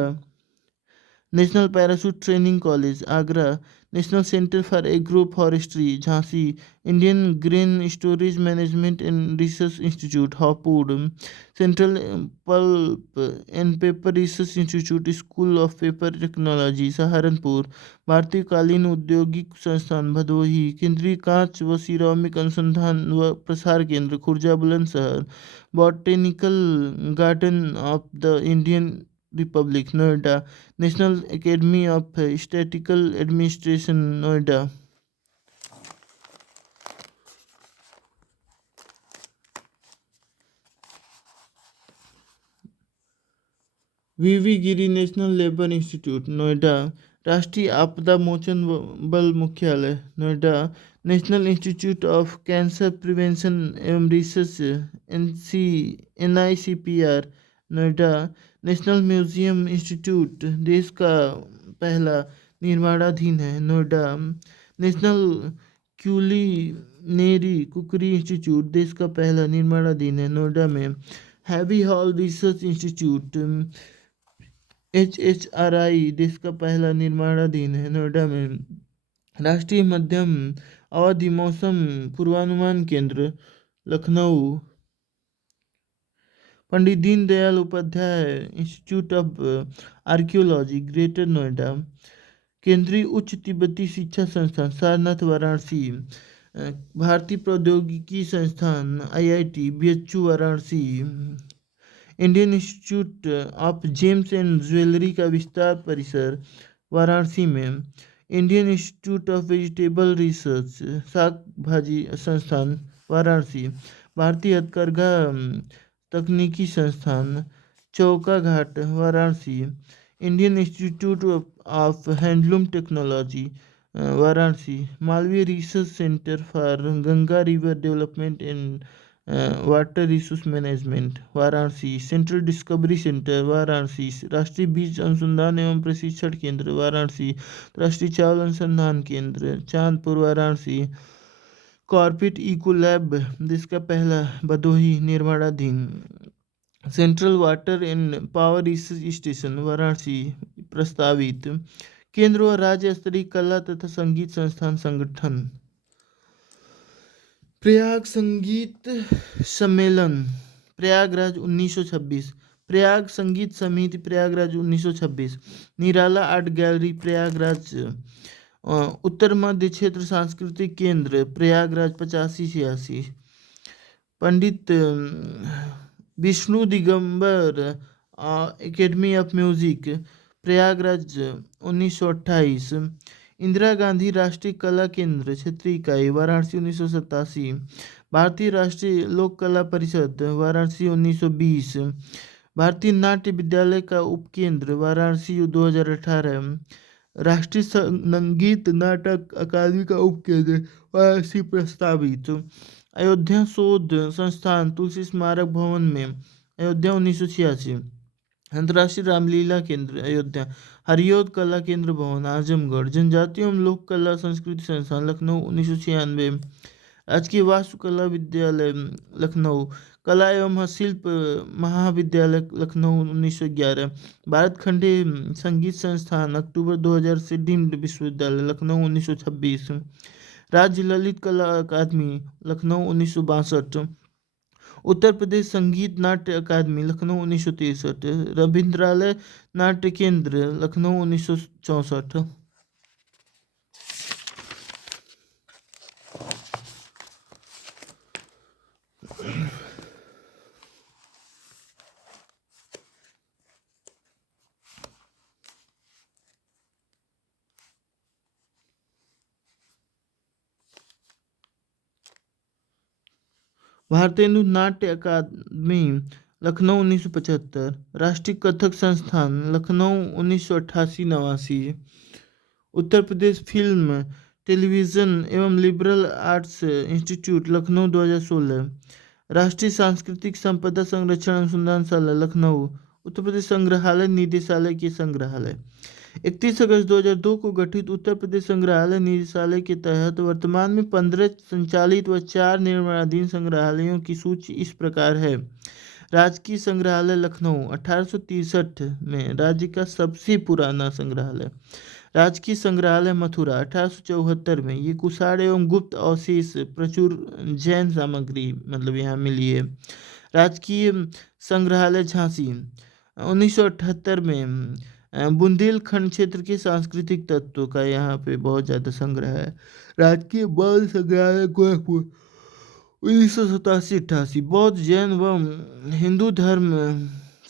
National parachute training college Agra. National centre for agroforestry Jhansi. Indian grain storage management and research institute Hapur. Central pulp and paper research institute school of paper technology Saharanpur. भारतीय कालीन औद्योगिक संस्थान भदोही। केंद्रीय कांच व ceramic अनुसंधान व प्रसार केंद्र Khurja Bulandshahr. Botanical garden of the Indian republic Noida. National academy of statistical administration Noida. VV Giri national labour institute Noida. राष्ट्रीय आपदा मोचन बल मुख्यालय Noida. National institute of cancer prevention एवं research NICPR Noida. National museum institute देश का पहला निर्माणाधीन है Noida. National culinary cookery institute देश का पहला निर्माणाधीन है नोएडा में। Heavy haul research institute HHRI देश का पहला निर्माणाधीन है नोएडा में। राष्ट्रीय मध्यम अवधि मौसम पूर्वानुमान केंद्र Lucknow. Pandit Deendayal Upadhyay institute of archaeology greater Noida. केंद्रीय उच्च तिब्बती शिक्षा संस्थान सारनाथ वाराणसी। भारतीय प्रौद्योगिकी संस्थान IIT BHU Varanasi. Indian institute of gems and jewellery का विस्तार परिसर वाराणसी में। Indian institute of vegetable research शाक भाजी संस्थान वाराणसी। भारतीय हथकरघा तकनीकी संस्थान Chauka Ghat Varanasi. Indian institute of handloom technology Varanasi. Malaviya research centre for Ganga river development and water resource management Varanasi. Central discovery centre Varanasi. राष्ट्रीय बीज अनुसंधान एवं प्रशिक्षण केंद्र वाराणसी। राष्ट्रीय चावल अनुसंधान केंद्र Chandpur Varanasi. Corporate eco lab देश का पहला भदोही निर्माणाधीन। Central water and power research station Varanasi प्रस्तावित। केंद्र व राज्य स्तरीय कला तथा संगीत संस्थान संगठन। प्रयाग संगीत सम्मेलन प्रयागराज 1926। प्रयाग संगीत समिति प्रयागराज 1926। Nirala art gallery Prayagraj. उत्तर मध्य क्षेत्र सांस्कृतिक केंद्र Prayagraj 85-86। Pandit Vishnu Digambar academy of music, Prayagraj 1928। Indira Gandhi राष्ट्रीय कला केंद्र क्षेत्रीय इकाई, वाराणसी 1987। भारतीय राष्ट्रीय लोक कला परिषद, वाराणसी 1920। भारतीय नाट्य विद्यालय का उपकेंद्र, वाराणसी 2018। राष्ट्रीय संगीत नाटक अकादमी का उपकेंद्र, वाराणसी प्रस्तावित। अयोध्या शोध संस्थान तुलसी स्मारक भवन में, अयोध्या 1986। अंतर्राष्ट्रीय रामलीला केंद्र, अयोध्या। हरियोध कला केंद्र भवन, आजमगढ़। जनजातीय एवं लोक कला संस्कृति संस्थान, लखनऊ 1996। राजकीय वास्तुकला विद्यालय, लखनऊ। कला एवं हस्तशिल्प महाविद्यालय, लखनऊ 1911। भारत खंडीय संगीत संस्थान, अक्टूबर 2000 से डीम्ड विश्वविद्यालय, लखनऊ 1926। राज्य ललित कला अकादमी, लखनऊ 1962। उत्तर प्रदेश संगीत नाट्य अकादमी, लखनऊ 1963। रविंद्रालय नाट्य केंद्र, लखनऊ 1964। भारतेंदु नाट्य अकादमी, लखनऊ 1975। राष्ट्रीय कथक संस्थान, लखनऊ 1988-89। उत्तर प्रदेश फिल्म टेलीविज़न एवं लिबरल आर्ट्स इंस्टीट्यूट, लखनऊ 2016। राष्ट्रीय सांस्कृतिक संपदा संरक्षण अनुसंधानशाला, लखनऊ। उत्तर प्रदेश संग्रहालय निदेशालय के संग्रहालय। 31 अगस्त 2002 को गठित उत्तर प्रदेश संग्रहालय निदेशालय के तहत वर्तमान में 15 संचालित व 4 निर्माणाधीन संग्रहालयों की सूची इस प्रकार है। राजकीय संग्रहालय, लखनऊ 1863 में राज्य का सबसे पुराना संग्रहालय। राजकीय संग्रहालय, मथुरा 1874 में। ये कुषाण एवं गुप्त अवशेष प्रचुर जैन सामग्री मतलब यहाँ मिली है। राजकीय संग्रहालय, झांसी 1978 में। बुंदेलखंड क्षेत्र के सांस्कृतिक तत्वों का यहाँ पे बहुत ज़्यादा संग्रह है। राजकीय बौद्ध संग्रहालय, गोरखपुर 1987-88। बौद्ध जैन व हिंदू धर्म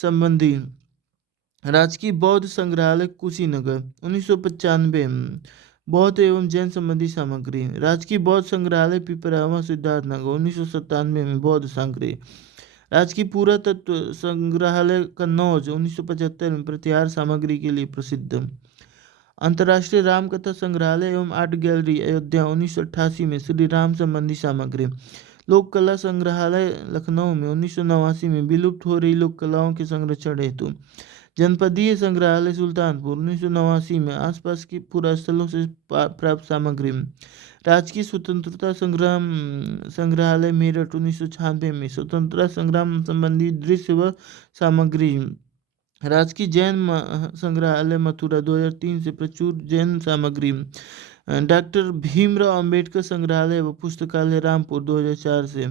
संबंधी राजकीय बौद्ध संग्रहालय, कुशीनगर 1995। बौद्ध एवं जैन संबंधी सामग्री। राजकीय बौद्ध संग्रहालय, पिपरावा सिद्धार्थनगर 1997 में। बौद्ध सामग्री। राजकीय पुरातत्व संग्रहालय, कन्नौज 1975 में। प्रतिहार सामग्री के लिए प्रसिद्ध। अंतर्राष्ट्रीय रामकथा संग्रहालय एवं आर्ट गैलरी, अयोध्या 1988 में। श्री राम संबंधी सामग्री। लोक कला संग्रहालय, लखनऊ में 1989 में। विलुप्त हो रही लोक कलाओं के संरक्षण हेतु। जनपदीय संग्रहालय, सुल्तानपुर 1989 में। आसपास की पुरास्थलों से प्राप्त सामग्री। राजकीय स्वतंत्रता संग्राम संग्रहालय, मेरठ 1996 में। स्वतंत्रता संग्राम संबंधी दृश्य व सामग्री। राजकीय जैन संग्रहालय, मथुरा 2003 से। प्रचुर जैन सामग्री। डॉक्टर भीमराव अंबेडकर संग्रहालय व पुस्तकालय, रामपुर 2004 से।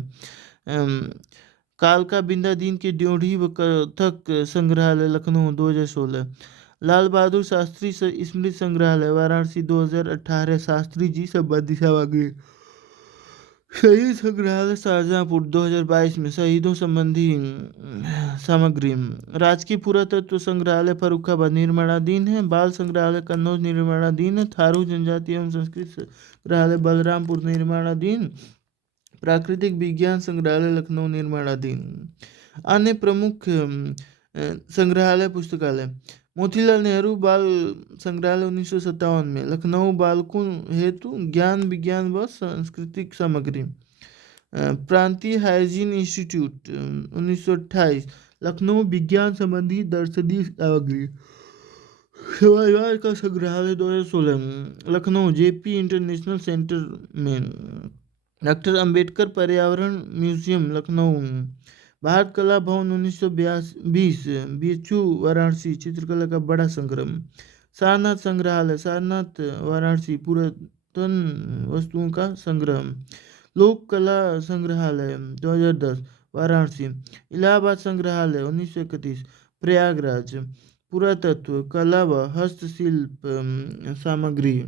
कालका बिंदा दीन के ड्योढ़ी व कथक संग्रहालय, लखनऊ 2016। लाल बहादुर शास्त्री स्मृति संग्रहालय, वाराणसी 2018। शास्त्री जी संबंधी सामग्री। शहीद संग्रहालय, शाहजहाँपुर 2022 में। शहीदों संबंधी सामग्री। राजकीय पुरातत्व संग्रहालय, फर्रुखाबाद निर्माणाधीन है। बाल संग्रहालय, कन्नौज निर्माणाधीन है। थारू जनजाति एवं संस्कृति संग्रहालय, बलरामपुर निर्माणाधीन। प्राकृतिक विज्ञान संग्रहालय, लखनऊ निर्माणाधीन। अन्य प्रमुख संग्रहालय, पुस्तकालय। मोतीलाल नेहरू बाल संग्रहालय 1957 में, लखनऊ। बालकों हेतु ज्ञान विज्ञान व सांस्कृतिक सामग्री। प्रांतीय हाइजीन इंस्टीट्यूट 1928, लखनऊ। विज्ञान संबंधी दर्शनीय सामग्री। समाजवाद का संग्रहालय 2016, लखनऊ। जेपी इंटरनेशनल सेंटर में। डॉक्टर अंबेडकर पर्यावरण म्यूजियम, लखनऊ। भारत कला भवन 1920, बीएचयू, वाराणसी। चित्रकला का बड़ा संग्रह। सारनाथ संग्रहालय, सारनाथ, वाराणसी। पुरातन वस्तुओं का संग्रह। लोक कला संग्रहालय 2010, वाराणसी। इलाहाबाद संग्रहालय 1931, प्रयागराज। पुरातत्व, कला व हस्तशिल्प सामग्री।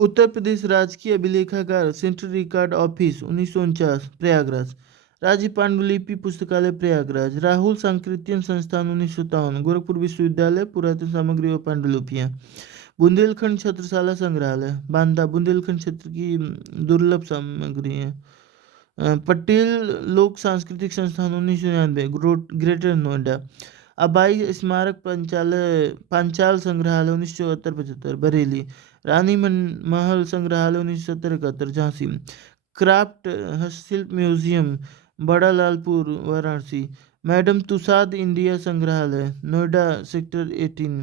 उत्तर प्रदेश राजकीय अभिलेखागार सेंट्रल रिकॉर्ड ऑफिस 1949 प्रयागराज। राज्य पांडुलिपि पुस्तकालय प्रयागराज। राहुल सांस्कृतिक संस्थान 1957 गोरखपुर विश्वविद्यालय पुरातन सामग्री और पांडुलिपियाँ। बुंदेलखंड छत्रसाला संग्रहालय बांदा बुंदेलखंड क्षेत्र की दुर्लभ सामग्री है। पटेल लोक सांस्कृतिक संस्थान 1999 ग्रेटर नोएडा। अबाई स्मारक पांचाल संग्रहालय 1974-75 बरेली। रानी महल संग्रहालय 1970-71 झांसी। क्राफ्ट हस्तशिल्प म्यूजियम बड़ा Lalpur Varanasi. Madame Tussauds India संग्रहालय नोएडा सेक्टर 18।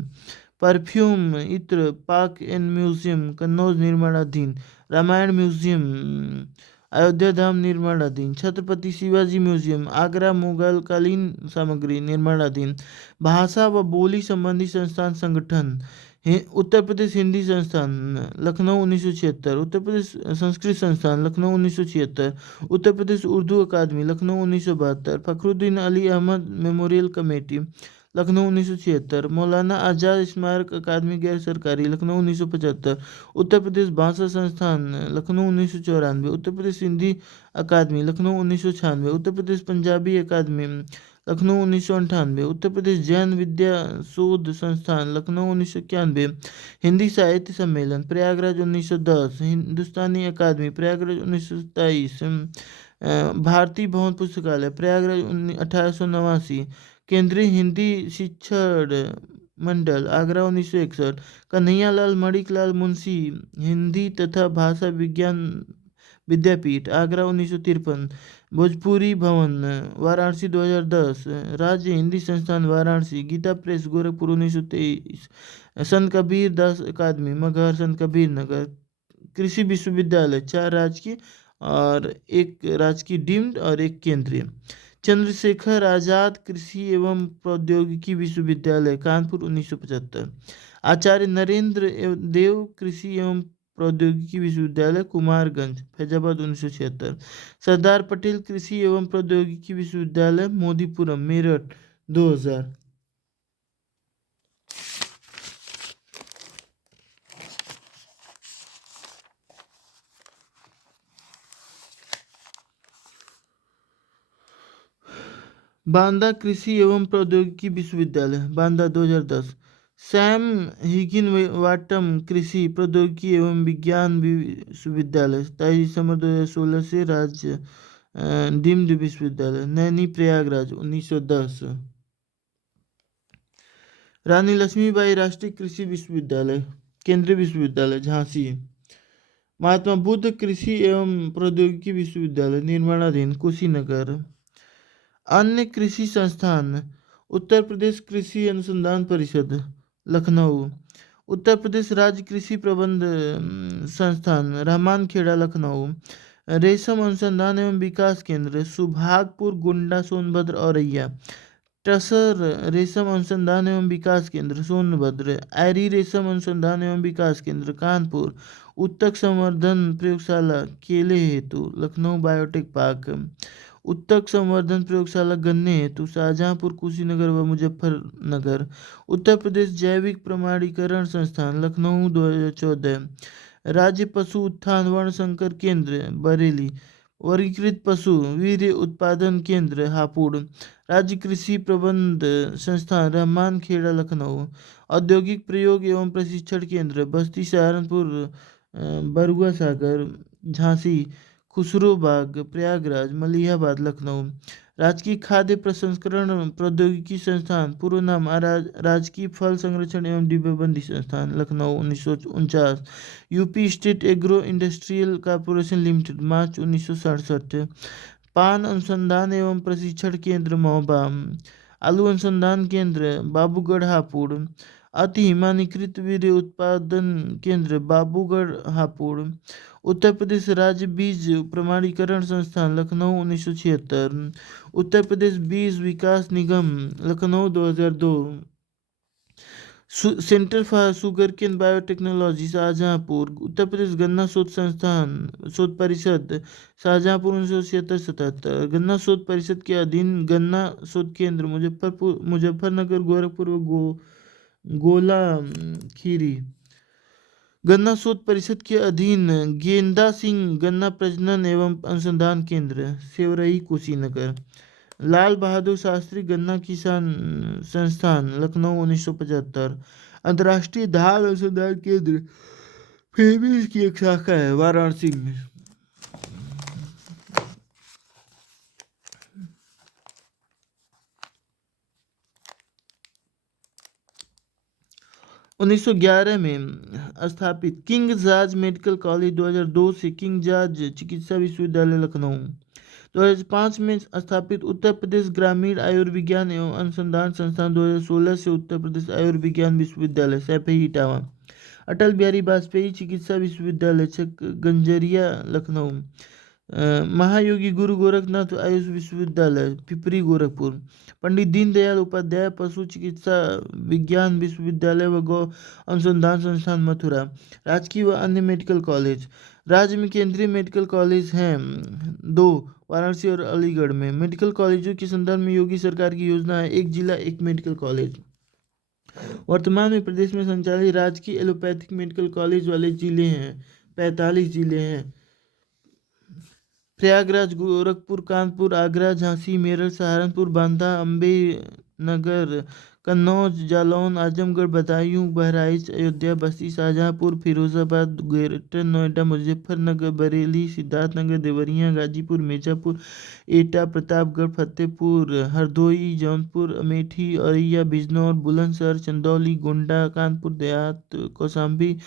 परफ्यूम इत्र पार्क एंड म्यूजियम कन्नौज निर्माणाधीन। रामायण म्यूजियम अयोध्या धाम निर्माणाधीन। छत्रपति शिवाजी म्यूजियम आगरा मुगल कालीन सामग्री निर्माणाधीन। भाषा व बोली संबंधी संस्थान संगठन उत्तर प्रदेश हिंदी संस्थान लखनऊ 1976। उत्तर प्रदेश संस्कृत संस्थान लखनऊ 1976। उत्तर प्रदेश उर्दू अकादमी लखनऊ 1972। Fakhruddin Ali Ahmed memorial committee Lucknow 1976। मौलाना आजाद स्मारक अकादमी गैर सरकारी लखनऊ 1975। उत्तर प्रदेश भाषा संस्थान लखनऊ 1994। उत्तर प्रदेश हिंदी अकादमी लखनऊ 1996। उत्तर प्रदेश पंजाबी अकादमी लखनऊ 1998। उत्तर प्रदेश जैन विद्या शोध संस्थान लखनऊ 1991। हिंदी साहित्य सम्मेलन प्रयागराज 1910। हिंदुस्तानी अकादमी प्रयागराज 1927। भारतीय भवन पुस्तकालय प्रयागराज 1889। केंद्रीय हिंदी शिक्षण मंडल आगरा 1961। कन्हैयालाल मणिकलाल मुंशी हिंदी तथा भाषा विज्ञान विद्यापीठ आगरा 1953। भोजपुरी भवन वाराणसी 2010। राज्य हिंदी संस्थान वाराणसी। गीता प्रेस गोरखपुर 1923। संत कबीर दास अकादमी मगहर संत कबीर नगर। कृषि विश्वविद्यालय 4 राजकीय और 1 राजकीय डीम्ड और 1 केंद्रीय। चंद्रशेखर आजाद कृषि एवं प्रौद्योगिकी विश्वविद्यालय कानपुर 1975। आचार्य नरेंद्र देव कृषि एवं प्रौद्योगिकी विश्वविद्यालय कुमारगंज फैजाबाद 1976। सरदार पटेल कृषि एवं प्रौद्योगिकी विश्वविद्यालय मोदीपुरम मेरठ 2000। बांदा कृषि एवं प्रौद्योगिकी विश्वविद्यालय बांदा 2010। सैम हिगिनवाटम कृषि प्रौद्योगिकी एवं विज्ञान विश्वविद्यालय 27 दिसंबर 2016 से राज्य डीम्ड विश्वविद्यालय नैनी प्रयागराज 1910। रानी लक्ष्मीबाई राष्ट्रीय कृषि विश्वविद्यालय केंद्रीय विश्वविद्यालय झांसी। महात्मा बुद्ध कृषि एवं प्रौद्योगिकी विश्वविद्यालय निर्माणाधीन कुशीनगर। अन्य कृषि संस्थान उत्तर प्रदेश कृषि अनुसंधान परिषद लखनऊ। उत्तर प्रदेश राज्य कृषि प्रबंध संस्थान रहमान खेड़ा लखनऊ। रेशम अनुसंधान एवं विकास केंद्र सुभागपुर गोंडा सोनभद्र औरैया। टसर रेशम अनुसंधान एवं विकास केंद्र सोनभद्र। एरी रेशम अनुसंधान एवं विकास केंद्र कानपुर। उत्तक संवर्धन प्रयोगशाला केले हेतु लखनऊ बायोटेक पार्क। उत्तक संवर्धन प्रयोगशाला गन्ने हेतु शाहजहांपुर कुशीनगर व मुजफ्फरनगर। उत्तर प्रदेश जैविक प्रमाणीकरण संस्थान लखनऊ 2014। राज्य पशु उत्थान वर्ण संकर केंद्र बरेली। वर्गीकृत पशु वीर्य उत्पादन केंद्र हापुड़। राज्य कृषि प्रबंध संस्थान रहमान खेड़ा लखनऊ। औद्योगिक प्रयोग एवं प्रशिक्षण केंद्र बस्ती सहारनपुर बरुआ सागर झांसी खुसरोबाग प्रयागराज मलिहाबाद लखनऊ। राजकीय खाद्य प्रसंस्करण प्रौद्योगिकी संस्थान पूर्व नाम राजकीय फल संरक्षण एवं डिब्बाबंदी संस्थान Lucknow 1949। UP state agro industrial corporation limited मार्च 1967। पान अनुसंधान एवं प्रशिक्षण केंद्र महोबा। आलू अनुसंधान केंद्र बाबूगढ़ हापुड़। अति हिमानीकृत वीर्य उत्पादन केंद्र बाबूगढ़ हापुड़। उत्तर प्रदेश राज्य बीज प्रमाणीकरण संस्थान लखनऊ 1976। उत्तर प्रदेश बीज विकास निगम Lucknow 2002। Centre for sugarcane biotechnology Shahjahanpur. Uttar Pradesh गन्ना शोध संस्थान शोध परिषद शाहजहांपुर 1976-77। गन्ना शोध परिषद के अधीन गन्ना शोध केंद्र मुजफ्फरनगर गोरखपुर व गोला खीरी। गन्ना शोध परिषद के अधीन गेंदा सिंह गन्ना प्रजनन एवं अनुसंधान केंद्र, सेवरही, कुशीनगर। लाल बहादुर शास्त्री गन्ना किसान संस्थान, लखनऊ, 1975। अंतर्राष्ट्रीय धान अनुसंधान केंद्र, फिर भी इसकी एक शाखा है वाराणसी में। 1911 में स्थापित किंग जार्ज मेडिकल कॉलेज, 2002 से किंग जार्ज चिकित्सा विश्वविद्यालय, लखनऊ। 2005 में स्थापित उत्तर प्रदेश ग्रामीण आयुर्विज्ञान एवं अनुसंधान संस्थान, 2016 से उत्तर प्रदेश आयुर्विज्ञान विश्वविद्यालय, सैफई, इटावा। अटल बिहारी वाजपेयी चिकित्सा विश्वविद्यालय, गंजरिया, लखनऊ। महायोगी गुरु गोरखनाथ आयुष विश्वविद्यालय, पिपरी, गोरखपुर। पंडित दीनदयाल उपाध्याय पशु चिकित्सा विज्ञान विश्वविद्यालय व गौ अनुसंधान संस्थान, मथुरा। राजकीय व अन्य मेडिकल कॉलेज। राज्य में केंद्रीय मेडिकल कॉलेज हैं 2, वाराणसी और अलीगढ़ में। मेडिकल कॉलेजों के संदर्भ में योगी सरकार की योजना है, एक जिला एक मेडिकल कॉलेज। वर्तमान में प्रदेश में संचालित राजकीय एलोपैथिक मेडिकल कॉलेज वाले जिले हैं 45 जिले हैं। प्रयागराज, गोरखपुर, कानपुर, आगरा, झांसी, मेरठ, सहारनपुर, बांदा, अम्बे नगर, कन्नौज, जालौन, आजमगढ़, बदायूं, बहराइच, अयोध्या, बस्ती, शाहजहांपुर, फिरोजाबाद, ग्रेटर नोएडा, मुजफ्फरनगर, बरेली, सिद्धार्थनगर, देवरिया, गाजीपुर, मिर्जापुर, एटा, प्रतापगढ़, फतेहपुर, हरदोई, जौनपुर, अमेठी, औरैया, बिजनौर, बुलंदशहर, चंदौली, गोंडा, कानपुर देहात, कौशाम्बी,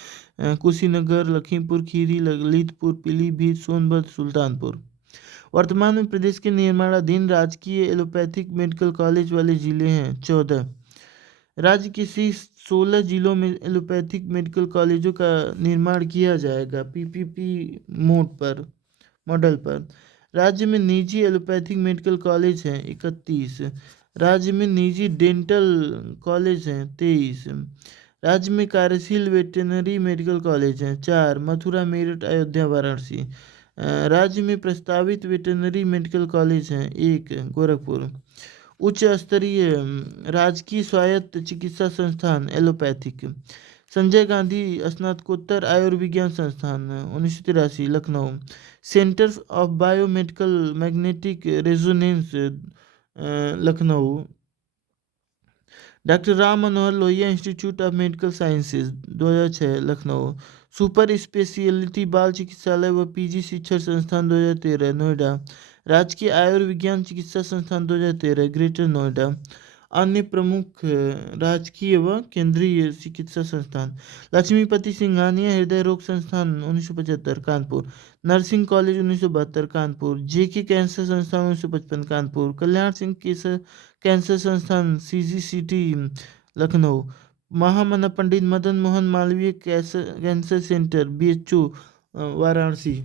कुशीनगर, लखीमपुर खीरी, ललितपुर, पीलीभीत, सोनभद्र, सुल्तानपुर। वर्तमान में प्रदेश के निर्माणाधीन राजकीय एलोपैथिक मेडिकल कॉलेज वाले जिले हैं 14। राज्य के शीर्ष 16 जिलों में एलोपैथिक मेडिकल कॉलेजों का निर्माण किया जाएगा पीपीपी मॉडल पर। राज्य में निजी एलोपैथिक मेडिकल कॉलेज हैं 31। राज्य में निजी डेंटल कॉलेज हैं 23। राज्य में कार्यशील वेटरनरी मेडिकल कॉलेज हैं 4, मथुरा, मेरठ, अयोध्या, वाराणसी। राज्य में प्रस्तावित वेटरनरी मेडिकल कॉलेज हैं 1, गोरखपुर। उच्च स्तरीय राजकीय स्वायत्त चिकित्सा संस्थान एलोपैथिक, संजय गांधी स्नातकोत्तर आयुर्विज्ञान संस्थान, 1983, Lucknow. Centre of biomedical magnetic resonance, Lucknow. Doctor Ram Manohar Lohia institute of medical sciences, 2006, Lucknow. Super speciality बाल चिकित्सालय व पीजी शिक्षण संस्थान, 2013, नोएडा। राजकीय आयुर्विज्ञान चिकित्सा संस्थान, 2013, ग्रेटर नोएडा। अन्य प्रमुख राजकीय व केंद्रीय चिकित्सा संस्थान: लक्ष्मीपति सिंघानिया हृदय रोग संस्थान, 1975, Kanpur. Nursing college, 1972, Kanpur. JK cancer संस्थान, 1955, कानपुर। कल्याण सिंह कैंसर संस्थान, CGCT, Lucknow. Mahamana Pandit Madan Mohan Malaviya cancer centre, BHU, Varanasi.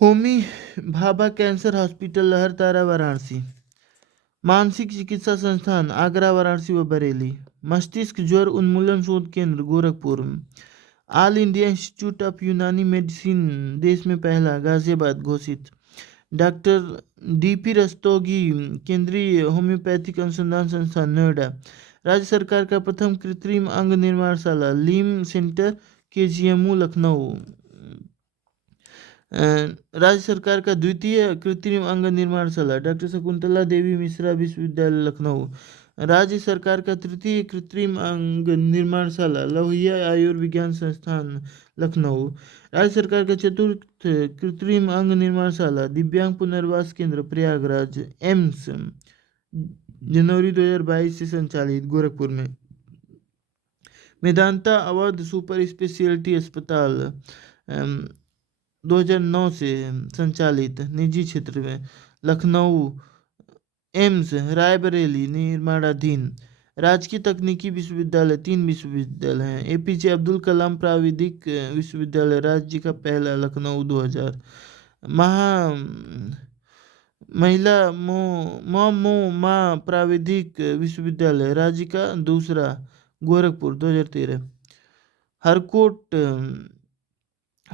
Homi Bhabha cancer hospital, Lahartara, Varanasi. मानसिक चिकित्सा संस्थान, आगरा, वाराणसी व बरेली। मस्तिष्क ज्वर उन्मूलन शोध केंद्र, Gorakhpur. All India institute of यूनानी मेडिसिन, देश में पहला, गाजियाबाद, घोषित। डॉक्टर डीपी रस्तोगी केंद्रीय होम्योपैथिक अनुसंधान संस्थान, नोएडा। राज्य सरकार का प्रथम कृत्रिम अंग निर्माणशाला, लिम सेंटर, केजीएमयू, लखनऊ। राज्य सरकार का द्वितीय कृत्रिम अंग निर्माणशाला, डॉक्टर शकुंतला देवी मिश्रा विश्वविद्यालय, लखनऊ। राज्य सरकार का तृतीय कृत्रिम अंग निर्माणशाला, लोहिया आयुर्विज्ञान संस्थान, लखनऊ। राज्य सरकार का चतुर्थ कृत्रिम अंग निर्माणशाला, दिव्यांग पुनर्वास केंद्र, प्रयागराज, एम्स, जनवरी 2022 से संचालित, गोरखपुर में। मेदांता अवध सुपर स्पेशलिटी अस्पताल, 2009 से संचालित, निजी क्षेत्र में, लखनऊ। एम्स रायबरेली निर्माणाधीन। राजकीय तकनीकी विश्वविद्यालय, 3 विश्वविद्यालय हैं। एपीजे अब्दुल कलाम प्राविधिक विश्वविद्यालय, राज्य का पहला, लखनऊ, 2000। महिला मां प्राविधिक विश्वविद्यालय, राज्य का दूसरा, गोरखपुर, 2013। हरकोट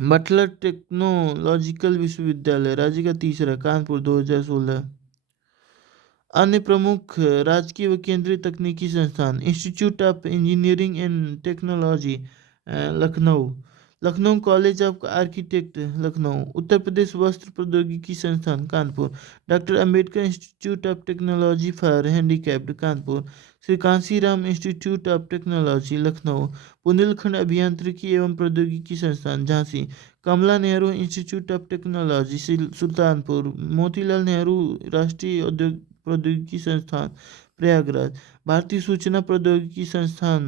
बटलर टेक्नोलॉजिकल विश्वविद्यालय राज्य का तीसरा, कानपुर 2016। अन्य प्रमुख राजकीय व केंद्रीय तकनीकी संस्थान: institute of engineering and technology Lucknow, Lucknow college of architect Lucknow, Uttar Pradesh वस्त्र प्रौद्योगिकी संस्थान Kanpur, doctor Ambedkar institute of technology for handicapped Kanpur, Shri Kanshiram institute of technology Lucknow, Bundelkhand अभियांत्रिकी एवं प्रौद्योगिकी संस्थान Jhansi, Kamla Nehru institute of technology Sultanpur, Motilal Nehru राष्ट्रीय औद्योगिक प्रौद्योगिकी संस्थान प्रयागराज, भारतीय सूचना प्रौद्योगिकी संस्थान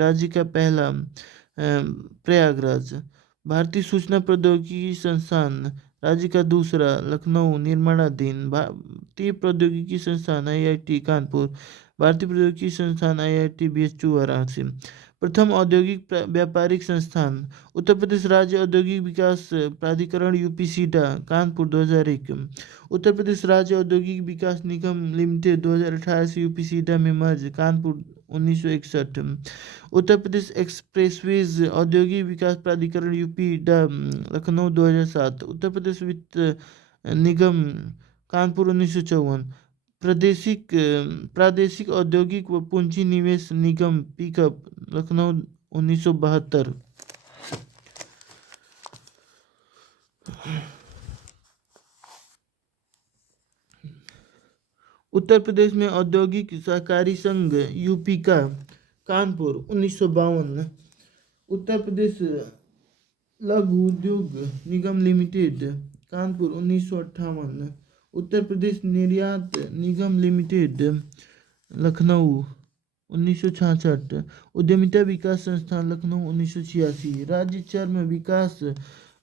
राज्य का पहला प्रयागराज, भारतीय सूचना प्रौद्योगिकी संस्थान राज्य का दूसरा लखनऊ निर्माणाधीन, भारतीय प्रौद्योगिकी संस्थान आईआईटी कानपुर, भारतीय प्रौद्योगिकी संस्थान आईआईटी BHU वाराणसी। प्रथम औद्योगिक व्यापारिक संस्थान: उत्तर प्रदेश राज्य औद्योगिक विकास प्राधिकरण यूपी-सीडा कानपुर 2001, उत्तर प्रदेश राज्य औद्योगिक विकास निगम लिमिटेड 2018 से यूपी-सीडा में मर्ज कानपुर 1961, उत्तर प्रदेश एक्सप्रेसवेज औद्योगिक विकास प्राधिकरण यूपी-डा लखनऊ 2007, उत्तर प्रदेश वित्त निगम कानपुर 1954, प्रादेशिक औद्योगिक व पूंजी निवेश निगम पिकअप लखनऊ 1972। उत्तर प्रदेश में औद्योगिक सहकारी संघ यूपी का कानपुर 1952, उत्तर प्रदेश लघु उद्योग निगम लिमिटेड कानपुर 1958, उत्तर प्रदेश निर्यात निगम लिमिटेड लखनऊ 1966, उद्यमिता विकास संस्थान लखनऊ 1986, राज्य चर्म विकास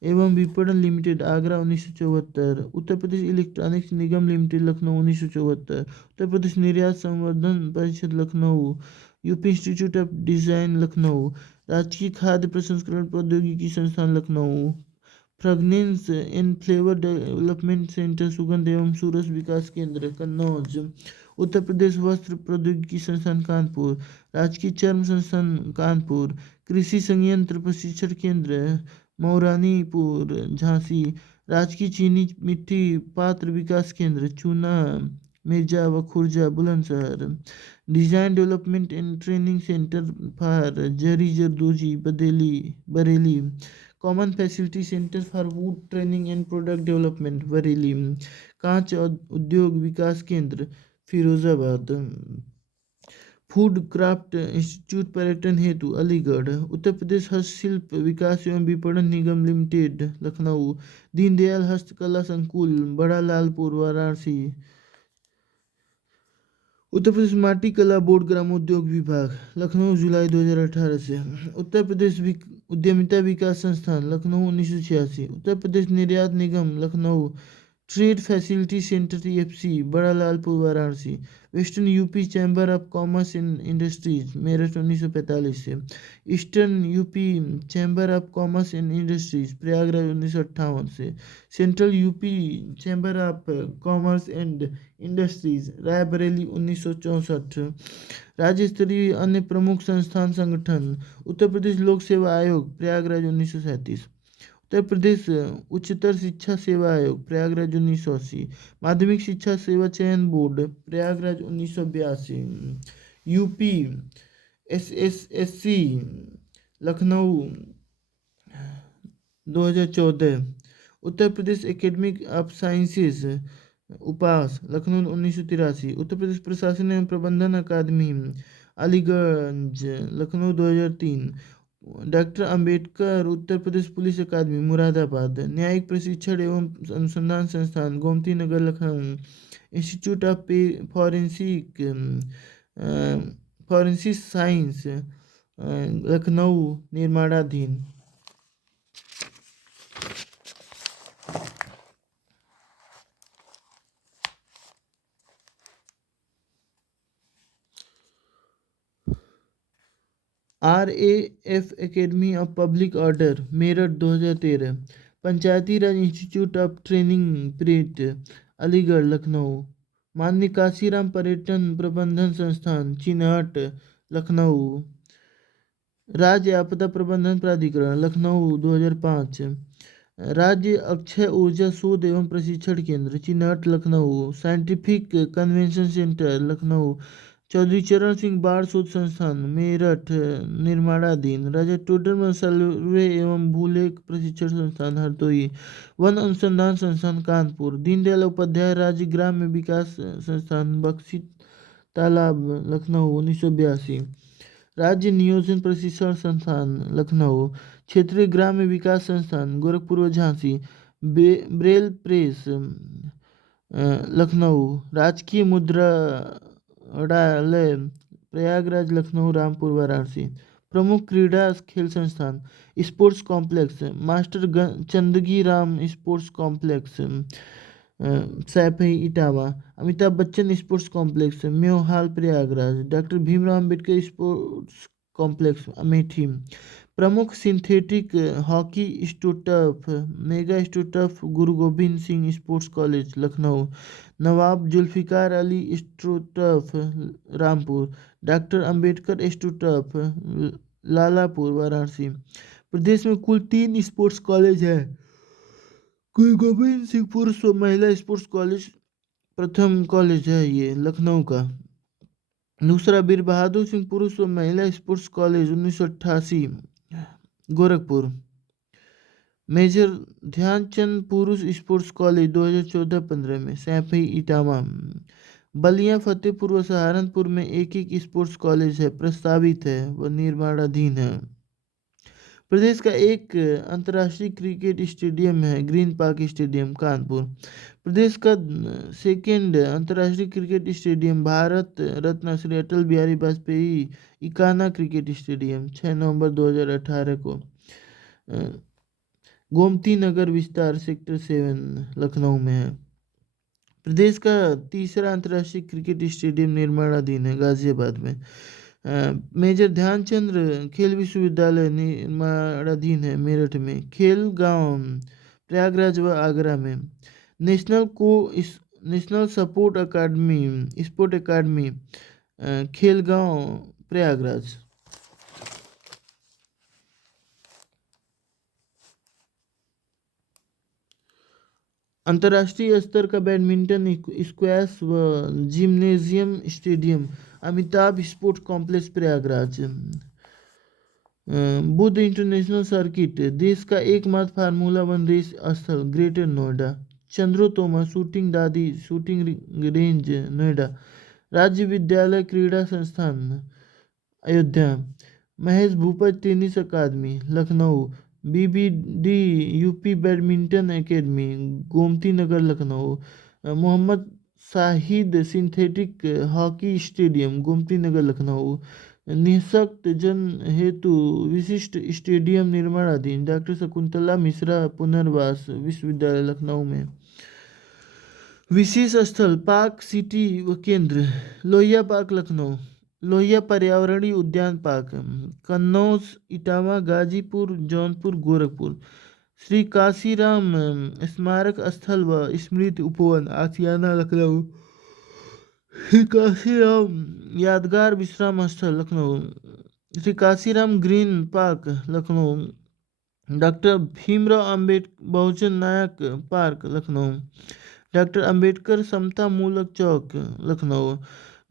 एवं विपणन लिमिटेड आगरा 1974, उत्तर प्रदेश इलेक्ट्रॉनिक्स निगम लिमिटेड लखनऊ 1974, उत्तर प्रदेश निर्यात संवर्धन परिषद Lucknow, UP institute of design Lucknow, राजकीय खाद्य प्रसंस्करण प्रौद्योगिकी संस्थान Lucknow, fragrance and flavour development centre सुगंध एवं सूरज विकास केंद्र कन्नौज, उत्तर प्रदेश वस्त्र प्रौद्योगिकी संस्थान कानपुर, राजकीय चर्म संस्थान कानपुर, कृषि संयंत्र प्रशिक्षण केंद्र मौरानीपुर झांसी, राजकीय चीनी मिट्टी पात्र विकास केंद्र चूना मिर्जा व Khurja Bulandshahr, design development and training centre for zari zardozi Bareilly, common facility centre for would training and product development Bareilly, कांच उद्योग विकास केंद्र फिरोजाबाद, फूड क्राफ्ट इंस्टीट्यूट पर्यटन हेतु अलीगढ़, उत्तर प्रदेश हस्तशिल्प विकास एवं विपणन निगम लिमिटेड लखनऊ, दीनदयाल हस्तकला संकुल बड़ा लालपुर वाराणसी, उत्तर प्रदेश माटी कला बोर्ड ग्रामोद्योग विभाग लखनऊ जुलाई 2018 से, उत्तर प्रदेश उद्यमिता विकास संस्थान लखनऊ 1986, उत्तर प्रदेश निर्यात निगम Lucknow, trade facility centre TFC Bada Lalpur Varanasi, western UP chamber of commerce and industries Meerut 1945 से, eastern UP chamber of commerce and industries Prayagraj 1958 से, central UP chamber of commerce and industries Raebareli 1964। राज्य स्तरीय अन्य प्रमुख संस्थान संगठन: उत्तर प्रदेश लोक सेवा आयोग प्रयागराज 1937, उत्तर प्रदेश उच्चतर शिक्षा सेवा आयोग प्रयागराज 1980, माध्यमिक शिक्षा सेवा चयन board Prayagraj 1982, UP SSSC Lucknow 2014, Uttar Pradesh academic of sciences उपास लखनऊ 1983, उत्तर प्रदेश प्रशासन एवं प्रबंधन अकादमी अलीगंज लखनऊ 2003, डॉक्टर अंबेडकर उत्तर प्रदेश पुलिस अकादमी मुरादाबाद, न्यायिक प्रशिक्षण एवं अनुसंधान संस्थान Gomti Nagar Lucknow, institute of forensic science Lucknow निर्माणाधीन। RAF academy of public order Meerut 2013, Panchayati Raj institute of training प्रेट अलीगढ़ लखनऊ, माननीय काशीराम पर्यटन प्रबंधन संस्थान चिनहट लखनऊ, राज्य आपदा प्रबंधन प्राधिकरण लखनऊ 2005। राज्य अक्षय ऊर्जा शोध एवं प्रशिक्षण केंद्र Chinhat Lucknow. Scientific convention centre Lucknow. Chaudhary Charan Singh बाढ़ शोध संस्थान मेरठ निर्माणाधीन। राजा टोडरमल सर्वे एवं भूलेख प्रशिक्षण संस्थान हरदोई। वन अनुसंधान संस्थान कानपुर। दीनदयाल उपाध्याय राज्य ग्राम्य विकास संस्थान बख्शी तालाब लखनऊ 1982। राज्य नियोजन प्रशिक्षण संस्थान लखनऊ। क्षेत्रीय ग्राम्य विकास संस्थान गोरखपुर व झांसी। Braille press Lucknow. राजकीय मुद्रालय प्रयागराज लखनऊ रामपुर वाराणसी। प्रमुख क्रीड़ा खेल संस्थान sports complex master Chandgi Ram sports complex Saifai Etawah. Amitabh Bachchan sports complex Mayo Hall Prayagraj. Doctor Bhimrao Ambedkar sports complex Amethi. प्रमुख सिंथेटिक हॉकी स्टोटफ मेगा स्टोटफ गुरु गोबिंद सिंह स्पोर्ट्स कॉलेज लखनऊ। नवाब जुल्फिकार अली स्टोटफ रामपुर। डॉक्टर अंबेडकर स्टोटफ लालापुर वाराणसी। प्रदेश में कुल 3 स्पोर्ट्स कॉलेज हैं। गुरु गोबिंद सिंह पुरुष व महिला स्पोर्ट्स कॉलेज प्रथम कॉलेज है ये लखनऊ का। दूसरा बीर बहादुर सिंह पुरुष व महिला sports college 1988 Gorakhpur. Major Dhyanchand पुरुष स्पोर्ट्स कॉलेज 2014-15 में सैफई इटावा। बलिया फतेहपुर व सहारनपुर में एक स्पोर्ट्स कॉलेज है, प्रस्तावित है व निर्माणाधीन है। प्रदेश का एक अंतर्राष्ट्रीय क्रिकेट स्टेडियम है, ग्रीन पार्क स्टेडियम कानपुर। प्रदेश का सेकेंड अंतर्राष्ट्रीय cricket stadium Bharat Ratna Shri Atal Bihari Vajpayee Ekana cricket stadium 6 नवंबर 2018 को। गोमती नगर विस्तार सेक्टर 7 लखनऊ में है। प्रदेश का तीसरा अंतर्राष्ट्रीय क्रिकेट स्टेडियम निर्माणाधीन है गाजियाबाद में। मेजर ध्यानचंद खेल विश्वविद्यालय निर्माणाधीन है मेरठ में। खेल गांव प्रयागराज व आगरा में। नेशनल स्पोर्ट अकादमी खेल गांव प्रयागराज। अंतर्राष्ट्रीय स्तर का बैडमिंटन स्क्वैश व gymnasium stadium Amitabh sports complex Prayagraj. Buddh international circuit देश का एकमात्र फार्मूला 1 रेस स्थल ग्रेटर नोएडा। चंद्रोतोमा शूटिंग दादी शूटिंग रेंज नोएडा। राज्य विद्यालय क्रीड़ा संस्थान अयोध्या। महेश भूपत टेनिस अकादमी Lucknow. BBD UP badminton academy Gomti Nagar Lucknow. Mohammad Shahid synthetic hockey stadium Gomti Nagar Lucknow. निःशक्त जन हेतु विशिष्ट स्टेडियम निर्माणाधीन डॉक्टर शकुंतला मिश्रा पुनर्वास विश्वविद्यालय लखनऊ में। विशेष स्थल पार्क सिटी व केंद्र लोहिया पार्क लखनऊ। लोहिया पर्यावरणीय उद्यान पार्क कन्नौज इटावा गाजीपुर जौनपुर गोरखपुर। श्री काशीराम स्मारक स्थल व स्मृति उपवन आसियाना लखनऊ। श्री काशीराम यादगार विश्राम स्थल Lucknow. Shri Kashiram green park Lucknow. Doctor Bhimrao Ambedkar Bahujan Nayak park Lucknow. Doctor Ambedkar Samta Moolak Chowk Lucknow.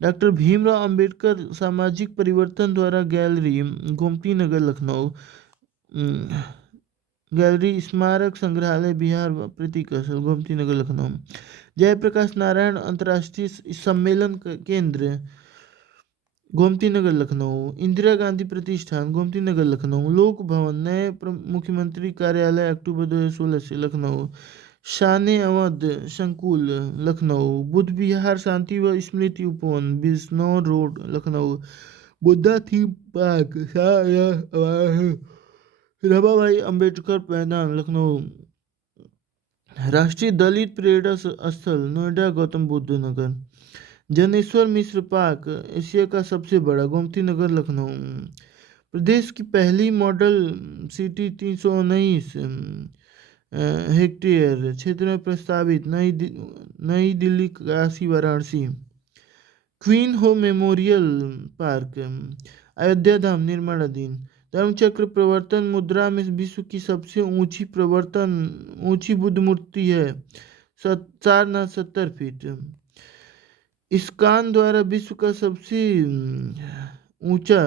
Doctor Bhimrao Ambedkar सामाजिक परिवर्तन द्वारा गैलरी गोमती नगर लखनऊ। गैलरी स्मारक संग्रहालय बिहार प्रतीक गोमती नगर लखनऊ। जयप्रकाश नारायण अंतर्राष्ट्रीय सम्मेलन केंद्र गोमती नगर लखनऊ। इंदिरा गांधी प्रतिष्ठान गोमती नगर लखनऊ। लोक भवन नए मुख्यमंत्री कार्यालय अक्टूबर 2016 से लखनऊ। शान अवध संकुल लखनऊ। बुद्ध विहार शांति व स्मृति उपवन Bijnor road Lucknow. Buddha theme park Ramabai Ambedkar मैदान लखनऊ। राष्ट्रीय दलित पर्यटन स्थल नोएडा गौतम बुद्ध नगर। जनेश्वर मिश्र पार्क एशिया का सबसे बड़ा गोमती नगर लखनऊ। प्रदेश की पहली मॉडल सिटी 319 हेक्टेयर क्षेत्र में प्रस्तावित नई दिल्ली काशी वाराणसी। क्वीन हो मेमोरियल पार्क अयोध्या धाम निर्माणाधीन। धर्मचक्र प्रवर्तन मुद्रा में विश्व की सबसे ऊंची बुद्ध मूर्ति है, 4 न 70 फीट। इस्कान द्वारा विश्व का सबसे ऊंचा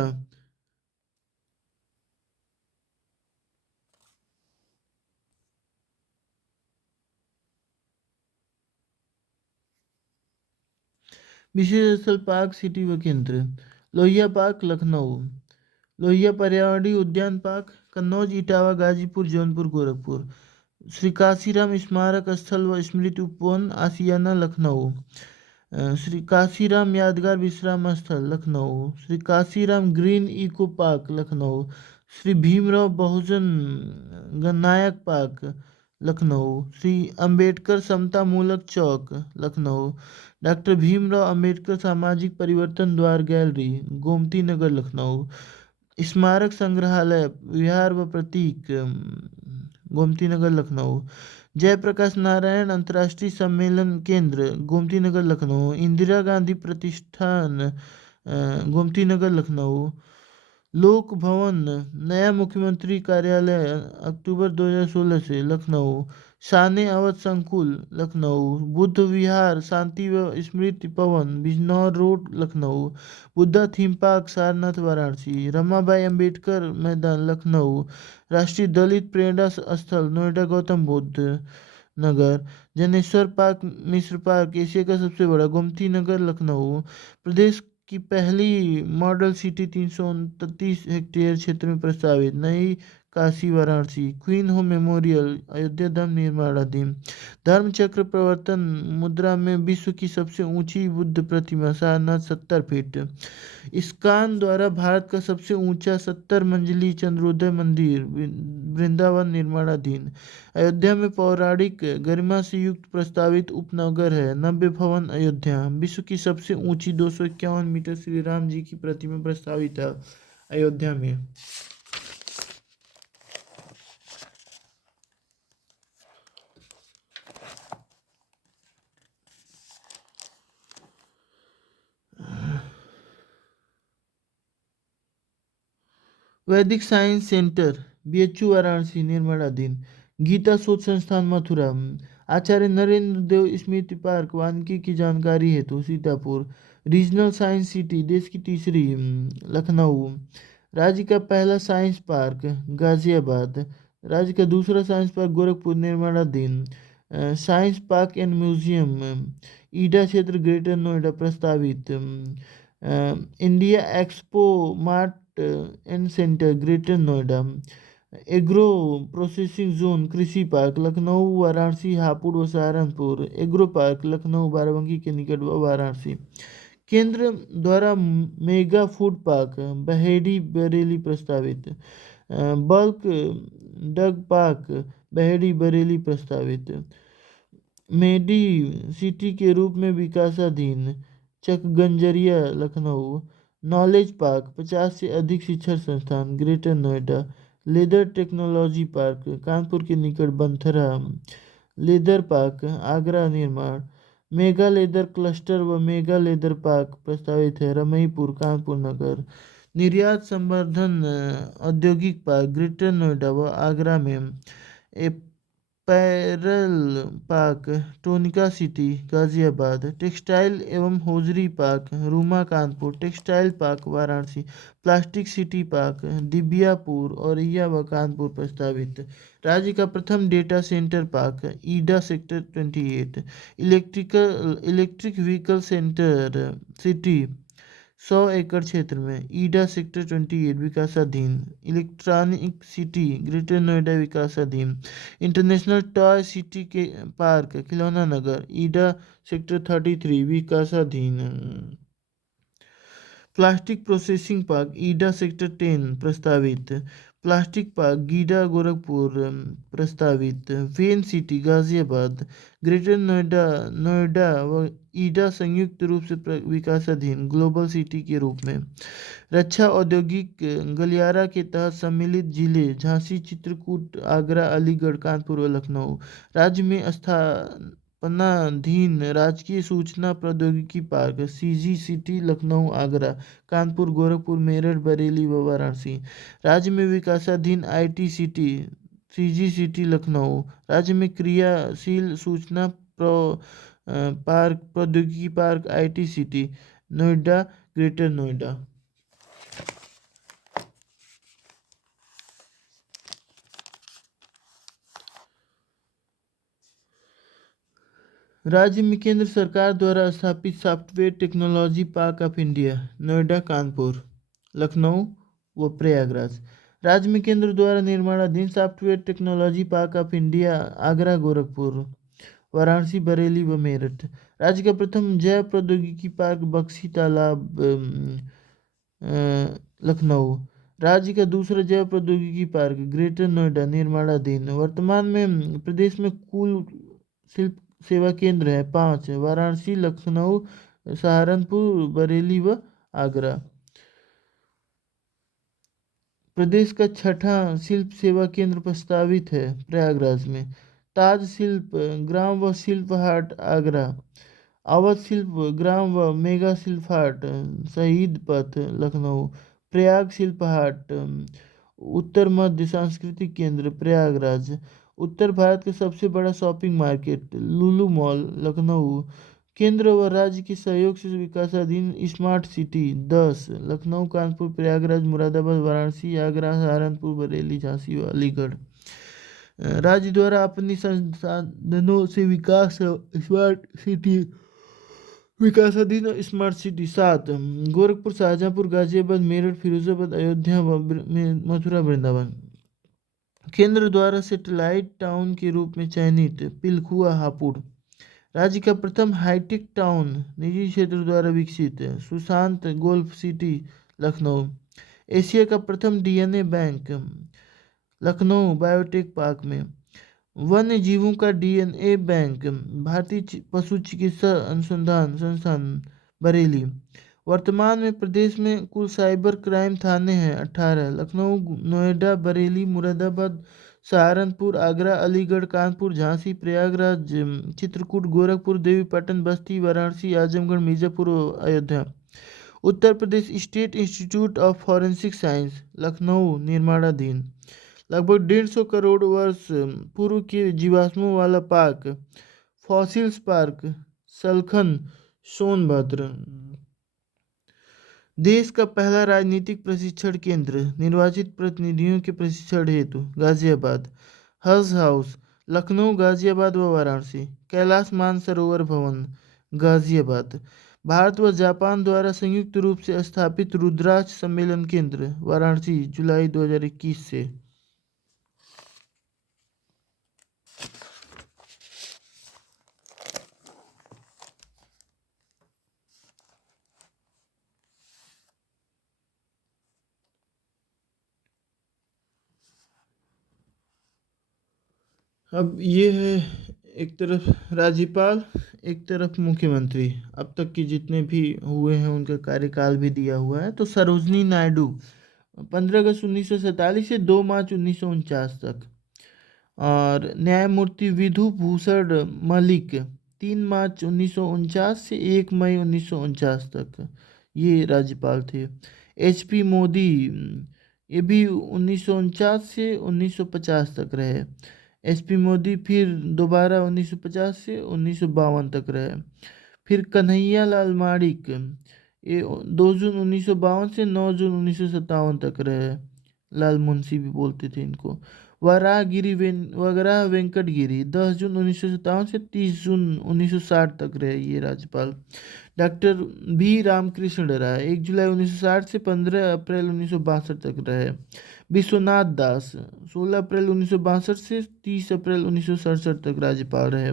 विशेष स्थल पार्क सिटी व केंद्र, लोहिया पार्क लखनऊ, लोहिया पर्यावरणीय उद्यान पार्क कन्नौज, इटावा, गाजीपुर, जौनपुर, गोरखपुर। श्री काशीराम स्मारक स्थल व स्मृति उपवन आसियाना लखनऊ, श्री काशीराम यादगार विश्राम स्थल Lucknow, Shri Kashiram green eco park Lucknow, Shri Bhimrao Bahujan Gannayak park Lucknow, Shri Ambedkar Samta Moolak Chowk Lucknow, doctor Bhimrao Ambedkar सामाजिक परिवर्तन द्वार गैलरी गोमती नगर लखनऊ, स्मारक संग्रहालय विहार व प्रतीक गोमती नगर लखनऊ, जयप्रकाश नारायण अंतर्राष्ट्रीय सम्मेलन केंद्र गोमती नगर लखनऊ, इंदिरा गांधी प्रतिष्ठान गोमती नगर लखनऊ, लोक भवन नया मुख्यमंत्री कार्यालय अक्टूबर 2016 से लखनऊ, शान अवध संकुल लखनऊ, बुद्ध विहार शांति व स्मृति भवन Bijnor road Lucknow, Buddha theme park Sarnath Varanasi, Ramabai Ambedkar मैदान लखनऊ, राष्ट्रीय दलित प्रेरणा स्थल नोएडा गौतम बुद्ध नगर, जनेश्वर पार्क मिश्र पार्क एशिया का सबसे बड़ा गोमती नगर लखनऊ, प्रदेश की पहली मॉडल सिटी 329 हेक्टेयर क्षेत्र में प्रस्तावित नई काशी वाराणसी, क्वीन हो मेमोरियल अयोध्या धाम निर्माणाधीन, धर्मचक्र प्रवर्तन मुद्रा में विश्व की सबसे ऊंची बुद्ध प्रतिमा सारनाथ 70 फीट, इस्कान द्वारा भारत का सबसे ऊंचा 70 मंजिली चंद्रोदय मंदिर वृंदावन निर्माणाधीन, अयोध्या में पौराणिक गरिमा से युक्त प्रस्तावित उपनगर है नव्य भवन अयोध्या, विश्व की सबसे ऊंची 251 मीटर श्री राम जी की प्रतिमा प्रस्तावित है अयोध्या में। वैदिक साइंस सेंटर BHU वाराणसी निर्माणाधीन, गीता शोध संस्थान मथुरा, आचार्य नरेंद्र देव स्मृति पार्क वानिकी की जानकारी हेतु सीतापुर, रीजनल साइंस सिटी देश की तीसरी लखनऊ, राज्य का पहला साइंस पार्क गाजियाबाद, राज्य का दूसरा साइंस पार्क गोरखपुर निर्माणाधीन, साइंस पार्क एंड म्यूजियम ईडा क्षेत्र ग्रेटर नोएडा प्रस्तावित, India expo mart and centre greater Noida, agro processing zone कृषि पार्क लखनऊ वाराणसी हापुड़ व सहारनपुर, एग्रो पार्क लखनऊ बाराबंकी के निकट व वाराणसी, केंद्र द्वारा mega food park Baheri Bareilly प्रस्तावित, बल्क डग पार्क बहेड़ी बरेली प्रस्तावित, मेडी सिटी के रूप में विकासाधीन चकगंजरिया लखनऊ, नॉलेज पार्क 50 से अधिक शिक्षण संस्थान greater Noida, leather technology park Kanpur के निकट बंथरा, लेदर पार्क आगरा निर्माण, मेगा लेदर क्लस्टर व मेगा लेदर पार्क प्रस्तावित है रमईपुर कानपुर नगर, निर्यात संवर्धन औद्योगिक पार्क ग्रेटर नोएडा व आगरा में, apparel park Tronica city Ghaziabad, textile एवं hosiery park Rooma Kanpur, textile park Varanasi, plastic city park Dibiyapur Auraiya व कानपुर प्रस्तावित, राज्य का प्रथम data centre park YEIDA sector 28, electric vehicle centre city 100 एकड़ क्षेत्र में ईडा सेक्टर 28 विकासाधीन, इलेक्ट्रॉनिक सिटी ग्रेटर नोएडा विकासाधीन, इंटरनेशनल टॉय सिटी के पार्क खिलौना नगर ईडा सेक्टर 33 विकासाधीन, plastic processing park YEIDA sector 10 प्रस्तावित, प्लास्टिक पार्क गीडा गोरखपुर प्रस्तावित, when city Ghaziabad greater Noida Noida व ईडा संयुक्त रूप से विकासाधीन ग्लोबल सिटी के रूप में, रक्षा औद्योगिक गलियारा के तहत सम्मिलित जिले झांसी चित्रकूट आगरा अलीगढ़ कानपुर व लखनऊ, राज्य में स्थापनाधीन राजकीय सूचना प्रौद्योगिकी पार्क CGCT लखनऊ आगरा कानपुर गोरखपुर मेरठ बरेली व वाराणसी। राज्य में विकासाधीन ITCT CGCT लखनऊ। राज्य में क्रियाशील सूचना पार्क प्रौद्योगिकी park ITCT Noida greater Noida. राज्य में केंद्र सरकार द्वारा स्थापित software technology park of India Noida Kanpur Lucknow व प्रयागराज। राज्य में केंद्र द्वारा निर्माणाधीन software technology park of India Agra Gorakhpur Varanasi Bareilly व मेरठ। राज्य का प्रथम जैव प्रौद्योगिकी पार्क बक्सी तालाब लखनऊ। राज्य का दूसरा जैव प्रौद्योगिकी पार्क ग्रेटर नोएडा निर्माणाधीन। वर्तमान में प्रदेश में कुल शिल्प सेवा केंद्र है 5 वाराणसी लखनऊ सहारनपुर बरेली व आगरा। प्रदेश का छठा शिल्प सेवा केंद्र प्रस्तावित है प्रयागराज में। ताज शिल्प ग्राम व शिल्प हाट आगरा। अवध शिल्प ग्राम व मेगा शिल्प हाट शहीद पथ लखनऊ। प्रयाग शिल्प हाट उत्तर मध्य सांस्कृतिक केंद्र प्रयागराज। उत्तर भारत का सबसे बड़ा shopping market Lulu mall Lucknow. केंद्र व राज्य के सहयोग से विकासाधीन स्मार्ट सिटी 10 लखनऊ कानपुर प्रयागराज मुरादाबाद वाराणसी आगरा सहारनपुर बरेली झांसी व अलीगढ़। राज्य द्वारा अपनी संसाधनों से विकास स्मार्ट सिटी विकासाधीन स्मार्ट सिटी 7 गोरखपुर शाहजहाँपुर गाजियाबाद मेरठ फिरोजाबाद अयोध्या व मथुरा वृंदावन। केंद्र द्वारा सैटेलाइट टाउन के रूप में चयनित पिलखुआ हापुड़। राज्य का प्रथम हाईटेक टाउन निजी क्षेत्र द्वारा विकसित Sushant golf city Lucknow. Asia का प्रथम DNA bank Lucknow biotech park में। वन्य जीवों का DNA बैंक भारतीय पशु चिकित्सा अनुसंधान संस्थान बरेली। वर्तमान में प्रदेश में कुल साइबर क्राइम थाने हैं 18 Lucknow Noida Bareilly Moradabad Saharanpur Agra Aligarh Kanpur Jhansi Prayagraj Chitrakoot Gorakhpur Devipatan Basti Varanasi Azamgarh Mirzapur Ayodhya. Uttar Pradesh state institute of forensic science Lucknow निर्माणाधीन। लगभग 150 करोड़ वर्ष पूर्व के जीवाश्मों वाला park fossils park Salkhan Sonbhadra. देश का पहला राजनीतिक प्रशिक्षण केंद्र निर्वाचित प्रतिनिधियों के प्रशिक्षण हेतु गाजियाबाद। हज हाउस लखनऊ गाजियाबाद व वाराणसी। कैलाश मानसरोवर भवन गाजियाबाद। भारत व जापान द्वारा संयुक्त रूप से स्थापित रुद्राक्ष सम्मेलन केंद्र वाराणसी जुलाई 2021 से। अब ये है एक तरफ राज्यपाल एक तरफ मुख्यमंत्री। अब तक के जितने भी हुए हैं उनका कार्यकाल भी दिया हुआ है। तो सरोजनी नायडू 15 अगस्त 1947 से 2 मार्च 1949 तक। और न्यायमूर्ति विधु भूषण मलिक 3 मार्च 1949 से 1 मई 1949 तक ये राज्यपाल थे। HP मोदी ये भी 1949 से 1950 तक रहे। SP मोदी फिर दोबारा 1950 से 1952 तक रहे। फिर कन्हैया लाल माणिक ये 2 जून 1952 से 9 जून 1957 तक रहे। लाल मुंशी भी बोलते थे इनको। वराह वेंकट गिरी 10 जून 1957 से 30 जून 1960 तक रहे ये राज्यपाल। डॉक्टर B रामकृष्ण राय 1 जुलाई 1960 से 15 अप्रैल 1962 तक रहे। विश्वनाथ दास 16 अप्रैल 1962 से 30 अप्रैल 1967 तक राज्यपाल रहे।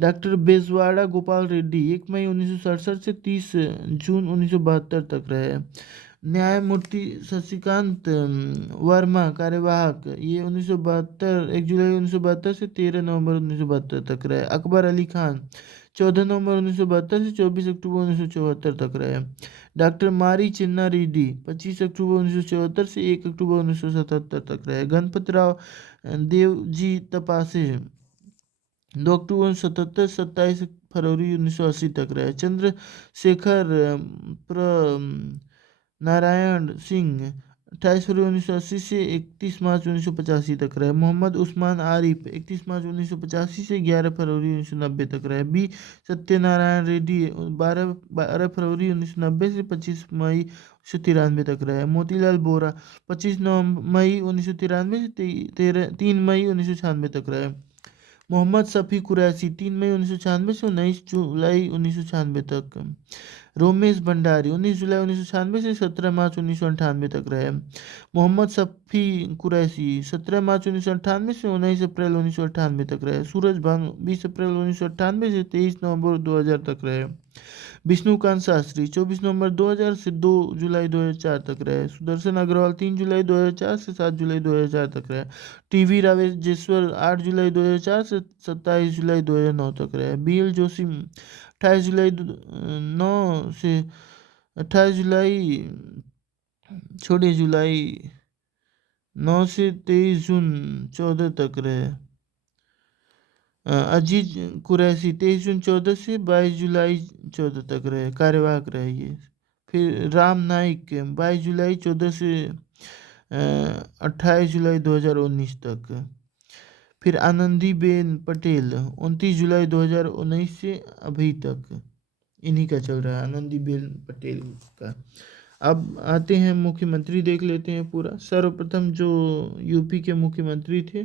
डॉक्टर बेजवाड़ा गोपाल रेड्डी 1 मई 1967 से 30 जून 1972 तक रहे। न्यायमूर्ति शशिकांत वर्मा कार्यवाहक ये 1972 1 जुलाई 1972 से 13 नवंबर 1972 तक रहे। अकबर अली खान 14 नवंबर 1972 से 24 अक्टूबर 1974 तक रहे। डॉक्टर मारी चिन्ना रेड्डी 25 अक्टूबर 1974 से 1 अक्टूबर 1977 तक रहे। गणपत राव देवजी तपासे 2 अक्टूबर 1977 27 फरवरी 1980 तक रहे। चंद्रशेखर नारायण सिंह 28 फरवरी 1980 से 31 मार्च 1985 तक रहे। मोहम्मद उस्मान आरिफ 31 मार्च 1985 से 11 फरवरी 1990 तक रहे। बी सत्यनारायण रेड्डी 12 फरवरी 1990 से 25 मई 1993 तक रहे। मोतीलाल बोरा 25 मई 1993 से 3 मई 1996 तक रहे। मोहम्मद शफी कुरैशी 3 मई 1996 से 19 जुलाई 1996 तक। रोमेश भंडारी 19 जुलाई 1996 से 17 मार्च 1998 तक रहे। मोहम्मद शफी कुरैशी 17 मार्च 1998 से 19 अप्रैल 1998 तक रहे। सूरज भानु 20 अप्रैल 1998 से 23 नवंबर 2000 तक रहे। विष्णुकांत शास्त्री 24 नवंबर 2000 से 2 जुलाई 2004 तक रहे। सुदर्शन अग्रवाल 3 जुलाई 2004 से 7 जुलाई 2004 तक रहे। टीवी राजेश्वर 8 जुलाई 2004 से 27 जुलाई 2009 तक रहे। BL जोशी 28 जुलाई 9 से 28 जुलाई छोड़िए जुलाई 9 से 23 जून 14 तक रहे। अजीज कुरैशी 23 जून 14 से 22 जुलाई 14 तक रहे, कार्यवाहक रहे ये। फिर राम नाइक 22 जुलाई 14 से 28 जुलाई 2019 तक। फिर आनंदीबेन पटेल 29 जुलाई 2019 से अभी तक इन्हीं का चल रहा है, आनंदीबेन पटेल का। अब आते हैं मुख्यमंत्री, देख लेते हैं पूरा। सर्वप्रथम जो यूपी के मुख्यमंत्री थे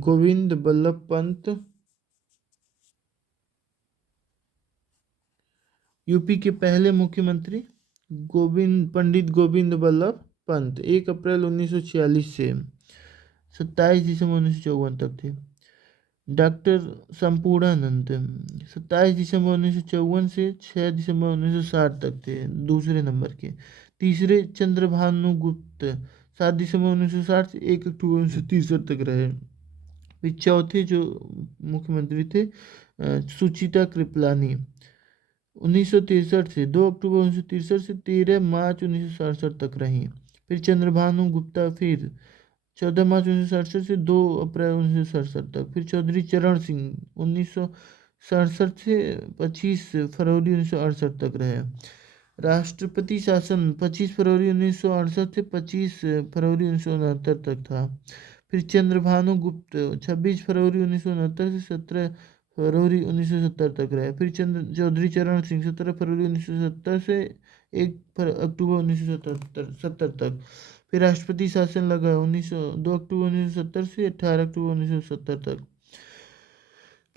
गोविंद बल्लभ पंत। यूपी के पहले मुख्यमंत्री पंडित गोविंद बल्लभ पंत 1 अप्रैल 1946 से 27 दिसंबर 1954 तक थे। डॉक्टर संपूर्णानंद 27 दिसंबर 1954 से 6 दिसंबर 1960 तक थे, दूसरे नंबर के। तीसरे चंद्रभानु गुप्त 7 दिसंबर 1960 से 1 अक्टूबर 1963 तक रहे। फिर चौथे जो मुख्यमंत्री थे सुचिता कृपलानी 1963 से 2 अक्टूबर 1963 से 13 मार्च 1967 तक रहीं। फिर चंद्रभानु गुप्ता फिर 14 मार्च 1967 से 2 अप्रैल 1967 तक। फिर चौधरी चरण सिंह 1967 से 25 फरवरी 1968 तक रहे। राष्ट्रपति शासन 25 फरवरी 1968 से 25 फरवरी 1969 तक था। फिर चंद्रभानु गुप्त 26 फरवरी 1969 से 17 फरवरी 1970 तक रहे। फिर चौधरी चरण सिंह 17 फरवरी 1970 से 1 अक्टूबर 1970 तक। फिर राष्ट्रपति शासन लगा 2 अक्टूबर 1970 से 18 अक्टूबर 1970 तक।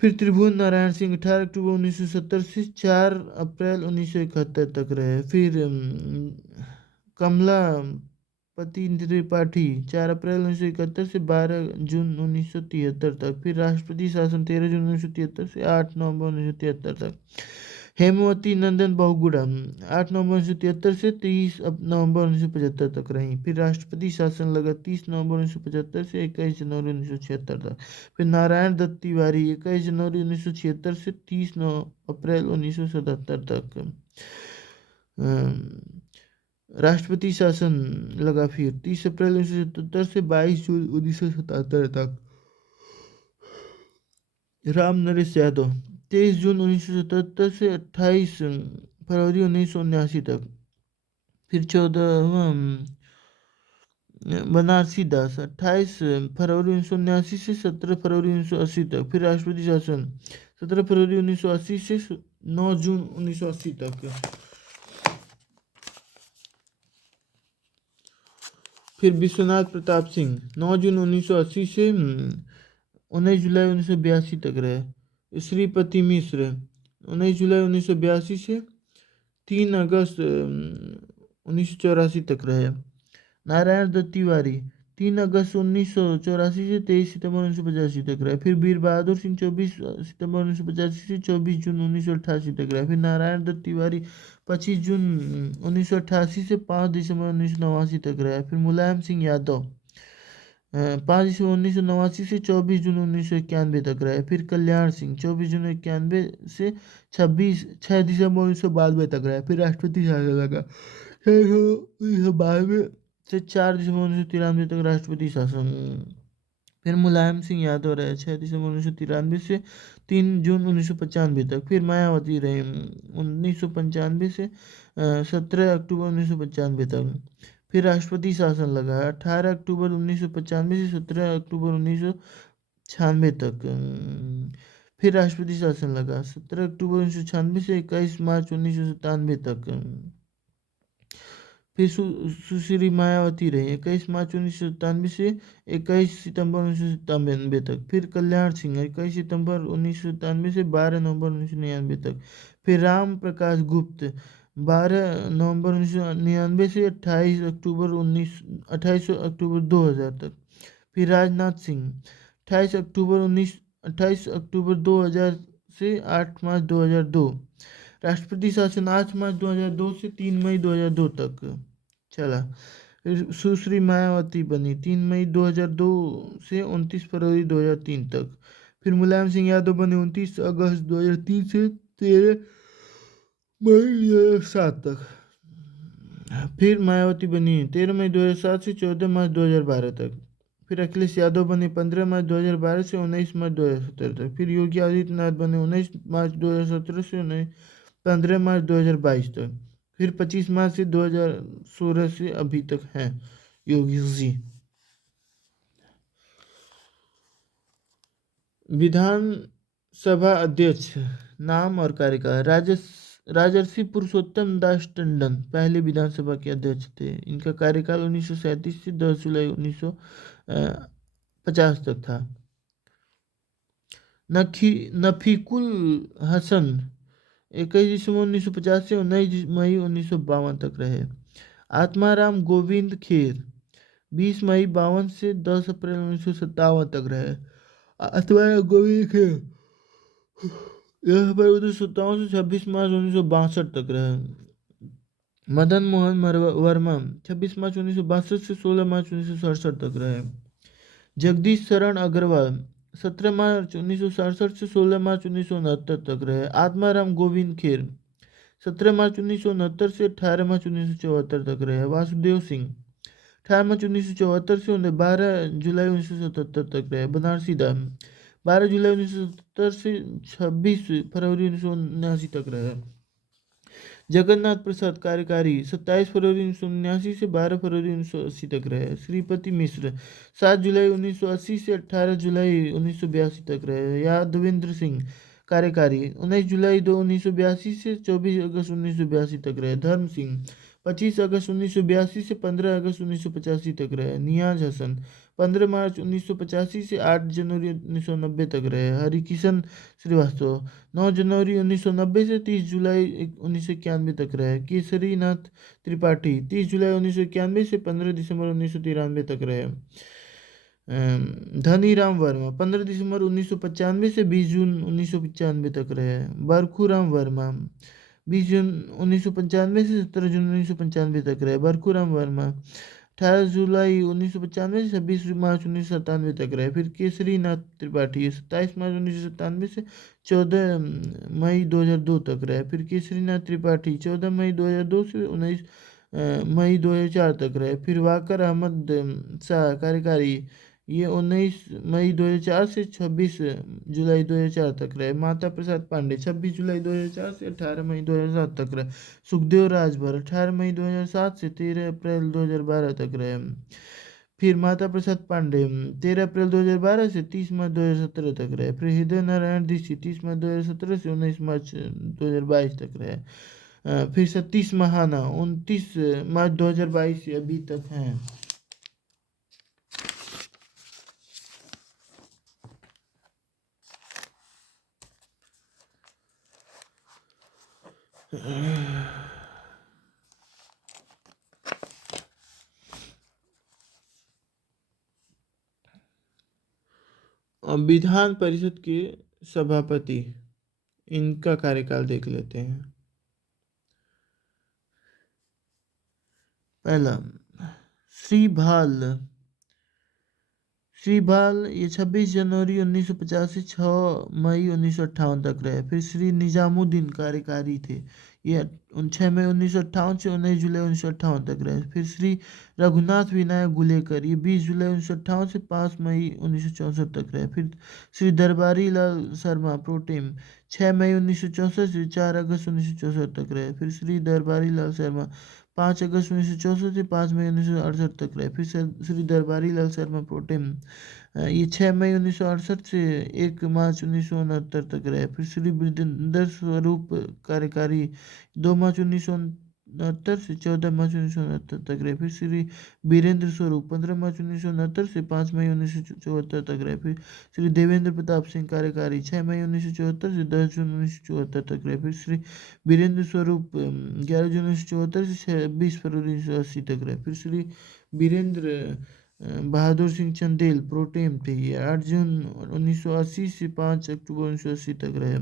फिर त्रिभुवन नारायण सिंह 18 अक्टूबर 1970 से 4 अप्रैल 1971 तक रहे। फिर कमला पति त्रिपाठी 4 अप्रैल 1971 से 12 जून 1973 तक। फिर राष्ट्रपति शासन 13 जून 1973 से 8 नवंबर 1973 तक। हेमवती नंदन बहुगुणा 8 नवंबर 1973 से 30 नवंबर 1975 तक रहीं। फिर राष्ट्रपति शासन लगा 30 नवंबर 1975 से 21 जनवरी 1976 तक। फिर नारायण दत्त तिवारी 21 जनवरी 1976 से 30 अप्रैल 1977 तक राष्ट्रपति शासन लगा। फिर 30 अप्रैल 1977 से 22 जून 1977 तक। राम नरेश यादव 23 जून 1977 से 28 फरवरी 1979 तक। फिर 14वां बनारसी दास 28 फरवरी 1979 से 17 फरवरी 1980 तक। फिर राष्ट्रपति शासन 17 फरवरी 1980 से 9 जून 1980 तक। फिर विश्वनाथ प्रताप सिंह 9 जून 1980 से 19 जुलाई 1982 तक रहे। श्रीपति मिश्र 19 जुलाई 1982 से 3 अगस्त 1984 तक रहे। नारायण दत्त तिवारी 3 अगस्त 1984 से 23 सितंबर 1985 तक रहे। फिर वीर बहादुर सिंह 24 सितंबर 1985 से 24 जून 1988 तक रहे। फिर नारायण दत्त तिवारी 25 जून 1988 से 5 दिसंबर 1989 तक रहे। फिर मुलायम सिंह यादव 5 दिसंबर 1989 से 24 जून 1991 तक रहे। फिर कल्याण सिंह 24 जून 1991 से 6 दिसंबर 1992 तक रहे। फिर राष्ट्रपति शासन लगा 1992 से 4 दिसंबर 1993 तक राष्ट्रपति शासन। फिर मुलायम सिंह यादव रहे 6 दिसंबर 1993 से 3 जून 1995 तक। फिर मायावती रहे 1995 से 17 अक्टूबर 1995 तक। फिर राष्ट्रपति शासन लगा 18 अक्टूबर 1995 से 17 अक्टूबर 1996 तक। फिर राष्ट्रपति शासन लगा 17 अक्टूबर 1996 से 21 मार्च 1997 तक। फिर सुश्री मायावती रही 21 मार्च 1997 से 21 सितंबर 1997 तक। फिर कल्याण सिंह 21 सितंबर 1997 से 12 नवंबर 1999 तक। फिर राम प्रकाश गुप्त 12 नवंबर 1999 से 28 अक्टूबर 2000 तक। फिर राजनाथ सिंह 28 अक्टूबर 2000 से 8 मार्च 2002। राष्ट्रपति शासन 8 मार्च 2002 से 3 मई 2002 तक चला। फिर सुश्री मायावती बनी 3 मई 2002 से 29 फरवरी 2003 तक। फिर मुलायम सिंह यादव बने 29 अगस्त 2003 से 13 मई 2007 तक। फिर मायावती बनी 13 मई 2007 से 14 मार्च 2012 तक। फिर अखिलेश यादव बने 15 मार्च 2012 से 19 मार्च 2017 तक। फिर योगी आदित्यनाथ बने 19 मार्च 2017 से 15 मार्च 2022 तक। फिर 25 मार्च से 2016 से अभी तक हैं योगी जी। विधानसभा अध्यक्ष नाम और कार्यकाल राजर्षि पुरुषोत्तम दास टंडन पहले विधानसभा के अध्यक्ष थे। इनका कार्यकाल 1937 से 10 जुलाई 1950 तक था। नफीकुल हसन 21 दिसंबर 1950 से 19 मई 1952 तक रहे। आत्माराम गोविंद खेर 20 मई 1952 से 10 अप्रैल 1957 तक रहे। आत्माराम गोविंद खेर 10 अप्रैल 1957 से 26 मार्च 1962 तक रहे। मदन मोहन वर्मा 26 मार्च 1962 से 16 मार्च 1967 तक रहे। जगदीश शरण अग्रवाल 17 मार्च 1967 से 16 मार्च 1969 तक रहे। आत्माराम गोविंद खेर 17 मार्च 1969 से 18 मार्च 1974 तक रहे। वासुदेव सिंह 18 मार्च 1974 से 12 जुलाई 1977 तक रहे। बनारसी दास 12 जुलाई 1977 से 26 फरवरी 1979 तक रहे। जगन्नाथ प्रसाद कार्यकारी 27 फरवरी 1979 से 12 फरवरी 1980 तक रहे। श्रीपति मिश्र 7 जुलाई 1980 से 18 जुलाई 1982 तक रहे। यादवेंद्र सिंह कार्यकारी 19 जुलाई 1982 से 24 अगस्त 1982 तक रहे। धर्म सिंह 25 अगस्त 1982 से 15 अगस्त 1985 तक रहे। नियाज हसन 15 मार्च 1985 से 8 जनवरी 1990 तक रहे। हरिकिशन श्रीवास्तव 9 जनवरी 1990 से 30 जुलाई 1991 तक रहे। केसरी नाथ त्रिपाठी 30 जुलाई 1991 से 15 दिसंबर 1993 तक रहे। धनीराम वर्मा 15 दिसंबर 1995 से 20 जून 1995 तक रहे। बरखूराम वर्मा 20 जून 1995 से 17 जून 1995 तक रहे। बरखूराम वर्मा 18 जुलाई 1995 से 26 मार्च 1997 तक रहे। फिर केसरी नाथ त्रिपाठी 27 मार्च 1997 से 14 मई 2002 तक रहे। फिर केसरी नाथ त्रिपाठी 14 मई 2002 से 19 मई 2004 तक रहे। फिर वाकर अहमद शाह कार्यकारी ये 19 मई 2004 से 26 जुलाई 2004 तक रहे। माता प्रसाद पांडे 26 जुलाई 2004 से 18 मई 2007 तक रहे। सुखदेव राजभर 18 मई 2007 से 13 अप्रैल 2012 तक रहे। फिर माता प्रसाद पांडे 13 अप्रैल 2012 से 30 मार्च 2017 तक रहे। फिर हृदय नारायण दीक्षित 30 मार्च 2017 से 19 मार्च 2022 तक रहे। फिर सतीश महाना 29 मार्च 2022 से अभी तक हैं। विधान परिषद के सभापति इनका कार्यकाल देख लेते हैं। पहला श्री भाल ये 26 जनवरी 1950 से 6 मई 1958 तक रहे। फिर श्री निजामुद्दीन कार्यकारी थे ये 6 मई 1958 से 19 जुलाई 1958 तक रहे। फिर श्री रघुनाथ विनायक गुलेकर, ये 20 जुलाई 1958 से 5 मई 1964 तक रहे। फिर श्री दरबारी लाल शर्मा प्रोटेम, 6 मई 1964 से 4 अगस्त 1964 तक रहे। फिर श्री दरबारी लाल शर्मा 5 अगस्त 1964 से 5 मई 1968 तक रहे। फिर श्री दरबारी लाल शर्मा प्रोटेम, ये 6 मई 1968 से 1 मार्च 1969 तक रहे। फिर श्री बृजेंद्र स्वरूप कार्यकारी, 2 मार्च 1969 से 14 मार्च 1969 तक रहे। फिर श्री बीरेंद्र स्वरूप, 15 मार्च 1969 से 5 मई 1974 तक रहे। फिर श्री देवेंद्र प्रताप सिंह कार्यकारी, 6 मई 1974 से 10 जून 1974 तक रहे। फिर श्री बीरेंद्र स्वरूप, 11 जून 1974 से 26 फरवरी 1980 तक रहे। फिर श्री बीरेंद्र बहादुर सिंह चंदेल प्रोटेम थे, ये 8 जून 1980 से 5 अक्टूबर 1980 तक रहे।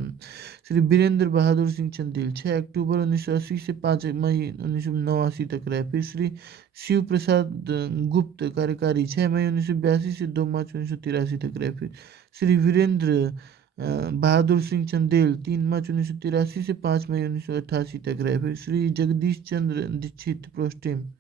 श्री बीरेंद्र बहादुर सिंह चंदेल 6 अक्टूबर 1980 से 5 मई 1989 तक रहे। फिर श्री शिव प्रसाद गुप्त कार्यकारी, 6 मई 1982 से 2 मार्च 1983 तक रहे। फिर श्री वीरेंद्र बहादुर सिंह चंदेल, 3 मार्च 1983 से 5 मई 1988 तक रहे। फिर श्री जगदीश चंद्र दीक्षित प्रोस्टेम,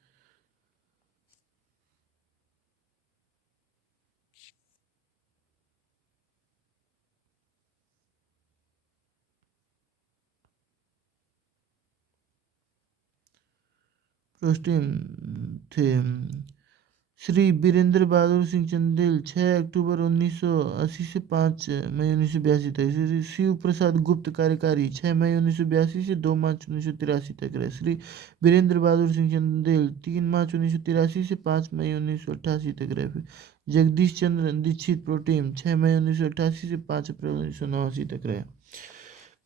प्रोस्टेम थे। श्री बीरेंद्र बहादुर सिंह चंदेल, 6 अक्टूबर 1980 से 5 मई 1982 तक। श्री शिव प्रसाद गुप्त कार्यकारी, 6 मई 1982 से 2 मार्च 1983 तक रहे। श्री बीरेंद्र बहादुर सिंह चंदेल, 3 मार्च 1983 से 5 मई 1988 तक रहे। फिर जगदीश चंद्र दीक्षित प्रोटेम, 6 मई 1988 से 5 अप्रैल 1989 तक रहे।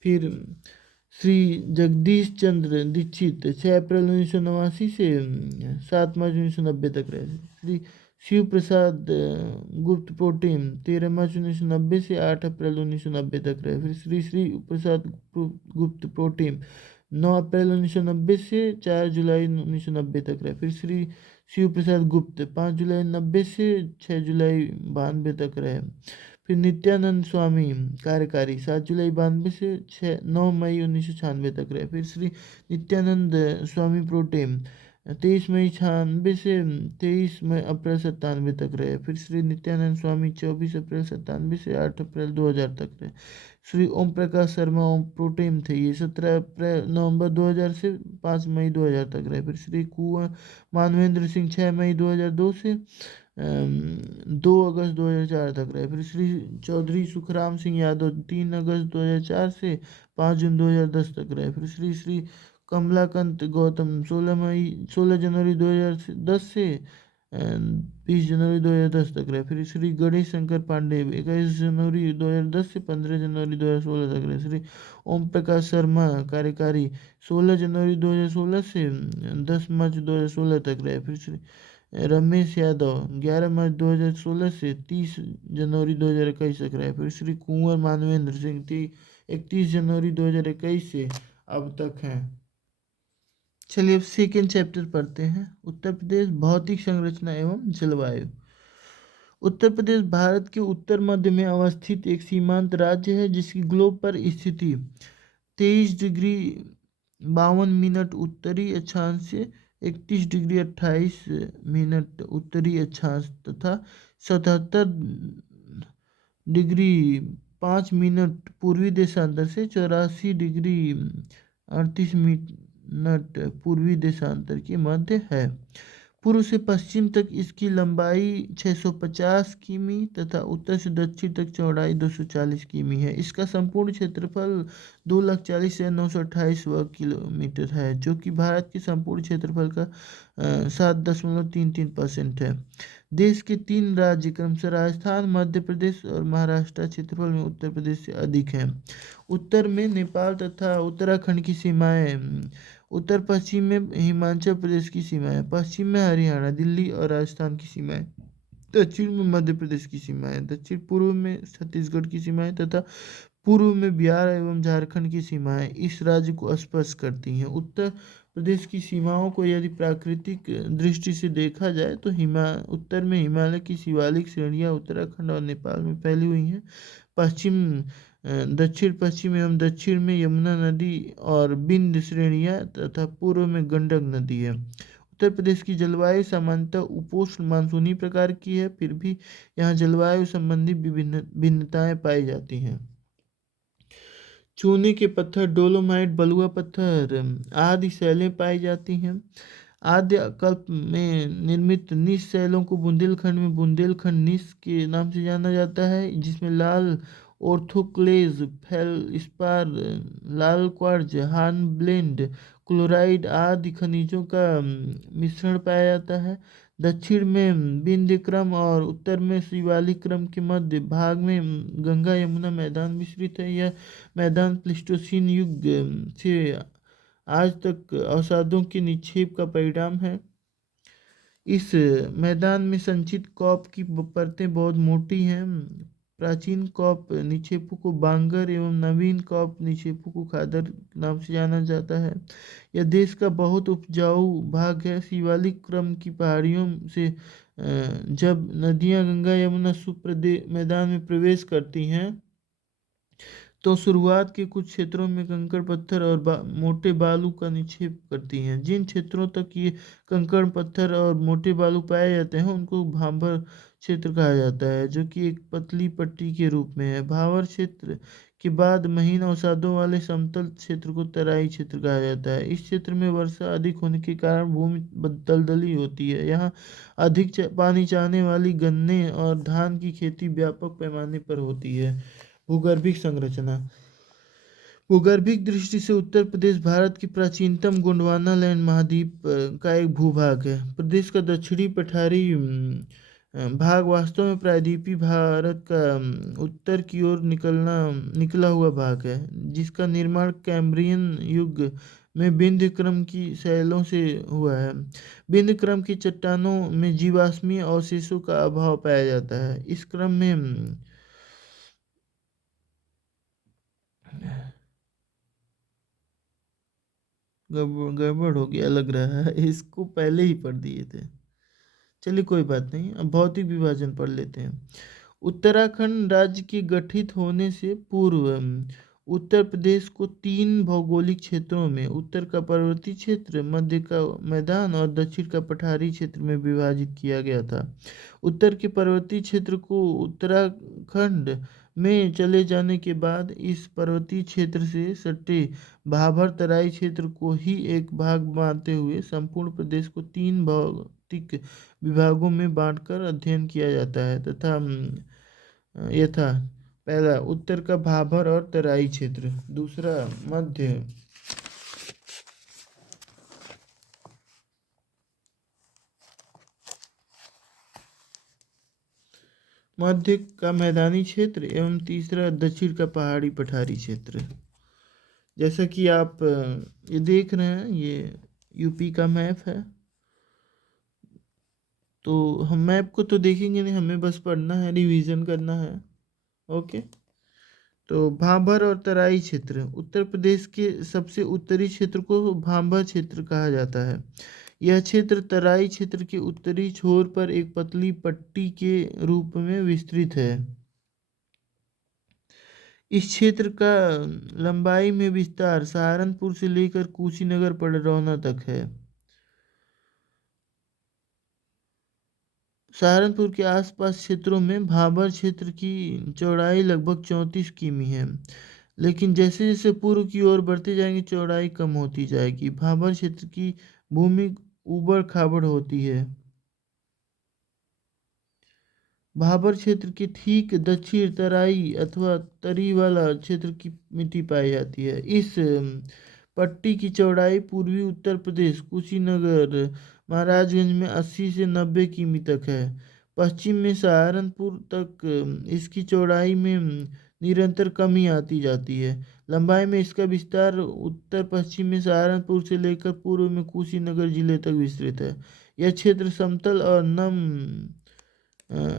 फिर श्री जगदीश चंद्र दीक्षित, 6 अप्रैल 1989 से 7 मार्च 1990 तक रहे। श्री शिव प्रसाद गुप्त प्रोटेम, 13 मार्च 1990 से 8 अप्रैल 1990 तक रहे। फिर श्री श्री प्रसाद गुप्त प्रोटेम, 9 अप्रैल 1990 से 4 जुलाई 1990 तक रहे। फिर श्री शिव प्रसाद गुप्त, 5 जुलाई 1990 से 6 जुलाई 1992 तक रहे। फिर नित्यानंद स्वामी कार्यकारी, 7 जुलाई 1992 से 9 मई 1996 तक रहे। फिर श्री नित्यानंद स्वामी प्रोटेम, 23 मई 1996 से 23 अप्रैल 1997 तक रहे। फिर श्री नित्यानंद स्वामी, 24 अप्रैल 1997 से 8 अप्रैल 2000 तक रहे। श्री ओम प्रकाश शर्मा ओम प्रोटेम थे, ये 17 नवंबर 2000 से 5 मई 2000 तक रहे। फिर श्री कुंवर मानवेंद्र सिंह, 6 मई 2002 से 2 अगस्त 2004 तक रहे। फिर श्री चौधरी सुखराम सिंह यादव, 3 अगस्त 2004 से 5 जून 2010 तक रहे। फिर श्री श्री कमलाकांत गौतम, 16 जनवरी 2010 से 20 जनवरी 2010 तक रहे। फिर श्री गणेश शंकर पांडे, 21 जनवरी 2010 से 15 जनवरी 2016 तक रहे। श्री ओम प्रकाश शर्मा कार्यकारी, 16 जनवरी 2016 से 10 मार्च 2016 तक रहे। फिर श्री रमेश यादव, 11 मार्च 2016 से 30 जनवरी 2021 तक रहे। फिर श्री कुंवर मानवेंद्र सिंह, 31 जनवरी 2021 से अब तक हैं। चलिए अब सेकेंड चैप्टर पढ़ते हैं। उत्तर प्रदेश भौतिक संरचना एवं जलवायु। उत्तर प्रदेश भारत के उत्तर मध्य में अवस्थित एक सीमांत राज्य है, जिसकी ग्लोब पर स्थिति 23 डिग्री 52 मिनट उत्तरी अक्षांश से 31 डिग्री 28 मिनट उत्तरी अक्षांश तथा 77 डिग्री 5 मिनट पूर्वी देशांतर से 84 डिग्री 38 मिनट पूर्वी देशांतर के मध्य है। पूर्व से पश्चिम तक इसकी लंबाई 650 किमी तथा उत्तर से दक्षिण तक चौड़ाई 240 किमी है। इसका संपूर्ण क्षेत्रफल 2,40,928 वर्ग किलोमीटर है, जो कि भारत के संपूर्ण क्षेत्रफल का 7.33% है। देश के 3 राज्य क्रमशः राजस्थान, मध्य प्रदेश और महाराष्ट्र क्षेत्रफल में उत्तर प्रदेश से अधिक हैं। उत्तर में नेपाल तथा उत्तराखंड की सीमाएं, उत्तर पश्चिम में हिमाचल प्रदेश की सीमाएं, पश्चिम में हरियाणा, दिल्ली और राजस्थान की सीमाएं, दक्षिण में मध्य प्रदेश की सीमाएं, दक्षिण पूर्व में छत्तीसगढ़ की सीमाएं तथा पूर्व में बिहार एवं झारखंड की सीमाएं इस राज्य को स्पर्श करती हैं। उत्तर प्रदेश की सीमाओं को यदि प्राकृतिक दृष्टि से देखा जाए तो उत्तर में हिमालय की शिवालिक श्रेणियां उत्तराखंड और नेपाल में फैली हुई हैं। पश्चिम दक्षिण पश्चिम एवं दक्षिण में यमुना नदी और बिंद श्रेणियाँ तथा पूर्व में गंडक नदी है। उत्तर प्रदेश की जलवायु सामान्यतः उपोष्ण मानसूनी प्रकार की है, फिर भी यहाँ जलवायु संबंधी विभिन्न भिन्नताएं पाई जाती हैं। चूने के पत्थर, डोलोमाइट, बलुआ पत्थर आदि शैलें पाई जाती हैं। आद्य कल्प में निर्मित निस शैलों को बुंदेलखंड में बुंदेलखंड निस के नाम से जाना जाता है, जिसमें लाल ऑर्थोक्लेज, फेल्डस्पार, लाल क्वार्ज, हार्नब्लेंड, क्लोराइड आदि खनिजों का मिश्रण पाया जाता है। दक्षिण में विंध्य क्रम और उत्तर में शिवालिक क्रम के मध्य भाग में गंगा यमुना मैदान विस्तृत है। यह मैदान प्लीस्टोसीन युग से आज तक अवसादों के निक्षेप का परिणाम है। इस मैदान में संचित कॉप की परतें बहुत मोटी हैं। प्राचीन कॉप निक्षेपों को बांगर एवं नवीन कॉप निक्षेपों को खादर नाम से जाना जाता है। यह देश का बहुत उपजाऊ भाग है। शिवालिक क्रम की पहाड़ियों से जब नदियां गंगा यमुना मैदान में प्रवेश करती हैं तो शुरुआत के कुछ क्षेत्रों में कंकड़ पत्थर और मोटे बालू का निक्षेप करती हैं। जिन क्षेत्रों तक ये कंकड़ पत्थर और मोटे बालू पाए जाते हैं उनको भाबर क्षेत्र कहा जाता है, जो कि एक पतली पट्टी के रूप में है। भाबर क्षेत्र के बाद महीन अवसादों वाले समतल क्षेत्र को तराई क्षेत्र कहा जाता है। इस क्षेत्र में वर्षा अधिक होने के कारण भूमि दलदली होती है। यहाँ अधिक पानी चाहने वाली गन्ने और धान की खेती व्यापक पैमाने पर होती है। भूगर्भिक संरचना। भूगर्भिक दृष्टि से उत्तर प्रदेश भारत की प्राचीनतम गोंडवाना लैंड महाद्वीप का एक भूभाग है। प्रदेश का दक्षिणी पठारी भाग वास्तव में प्रायद्वीपीय भारत का उत्तर की ओर निकला हुआ भाग है, जिसका निर्माण कैम्ब्रियन युग में विंध्य क्रम की शैलों से हुआ है। विंध्य क्रम की चट्टानों में जीवाश्मीय अवशेषों का अभाव पाया जाता है। इस क्रम में गड़बड़ हो गया लग रहा है, इसको पहले ही पढ़ दिए थे। चलिए कोई बात नहीं, अब भौतिक विभाजन पढ़ लेते हैं। उत्तराखंड राज्य के गठित होने से पूर्व उत्तर प्रदेश को 3 भौगोलिक क्षेत्रों में, उत्तर का पर्वतीय क्षेत्र, मध्य का मैदान और दक्षिण का पठारी क्षेत्र में विभाजित किया गया था। उत्तर के पर्वतीय क्षेत्र को उत्तराखंड में चले जाने के बाद इस पर्वतीय क्षेत्र से सटे भाबर तराई क्षेत्र को ही एक भाग मानते हुए संपूर्ण प्रदेश को 3 भौतिक विभागों में बांटकर अध्ययन किया जाता है तथा यथा पहला उत्तर का भाबर और तराई क्षेत्र, दूसरा मध्य का मैदानी क्षेत्र एवं तीसरा दक्षिण का पहाड़ी पठारी क्षेत्र। जैसा कि आप ये देख रहे हैं, ये यूपी का मैप है। तो हम मैप को तो देखेंगे नहीं, हमें बस पढ़ना है, रिवीजन करना है। ओके, तो भाबर और तराई क्षेत्र। उत्तर प्रदेश के सबसे उत्तरी क्षेत्र को भाबर क्षेत्र कहा जाता है। यह क्षेत्र तराई क्षेत्र के उत्तरी छोर पर एक पतली पट्टी के रूप में विस्तृत है। इस क्षेत्र का लंबाई में विस्तार सहारनपुर से लेकर कुशीनगर पडरौना तक है। सहारनपुर के आसपास क्षेत्रों में भाबर क्षेत्र की चौड़ाई लगभग 34 किमी है, लेकिन जैसे जैसे पूर्व की ओर बढ़ते जाएंगे चौड़ाई कम होती जाएगी। भाबर क्षेत्र की भूमि ऊबड़ खाबड़ होती है। भाबर क्षेत्र के ठीक दक्षिण तराई अथवा तरी वाला क्षेत्र की मिट्टी पाई जाती है। इस पट्टी की चौड़ाई पूर्वी उत्तर प्रदेश कुशीनगर महाराजगंज में 80 से 90 किमी तक है। पश्चिम में सहारनपुर तक इसकी चौड़ाई में निरंतर कमी आती जाती है। लंबाई में इसका विस्तार उत्तर पश्चिम में सहारनपुर से लेकर पूर्व में कुशीनगर जिले तक विस्तृत है। यह क्षेत्र समतल और नम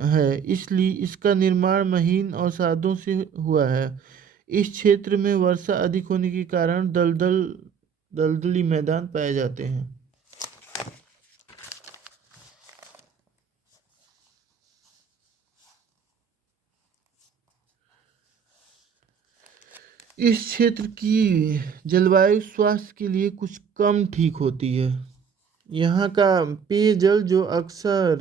है, इसलिए इसका निर्माण महीन अवसादों से हुआ है। इस क्षेत्र में वर्षा अधिक होने के कारण दलदली मैदान पाए जाते हैं। इस क्षेत्र की जलवायु स्वास्थ्य के लिए कुछ कम ठीक होती है। यहाँ का पेयजल जो अक्सर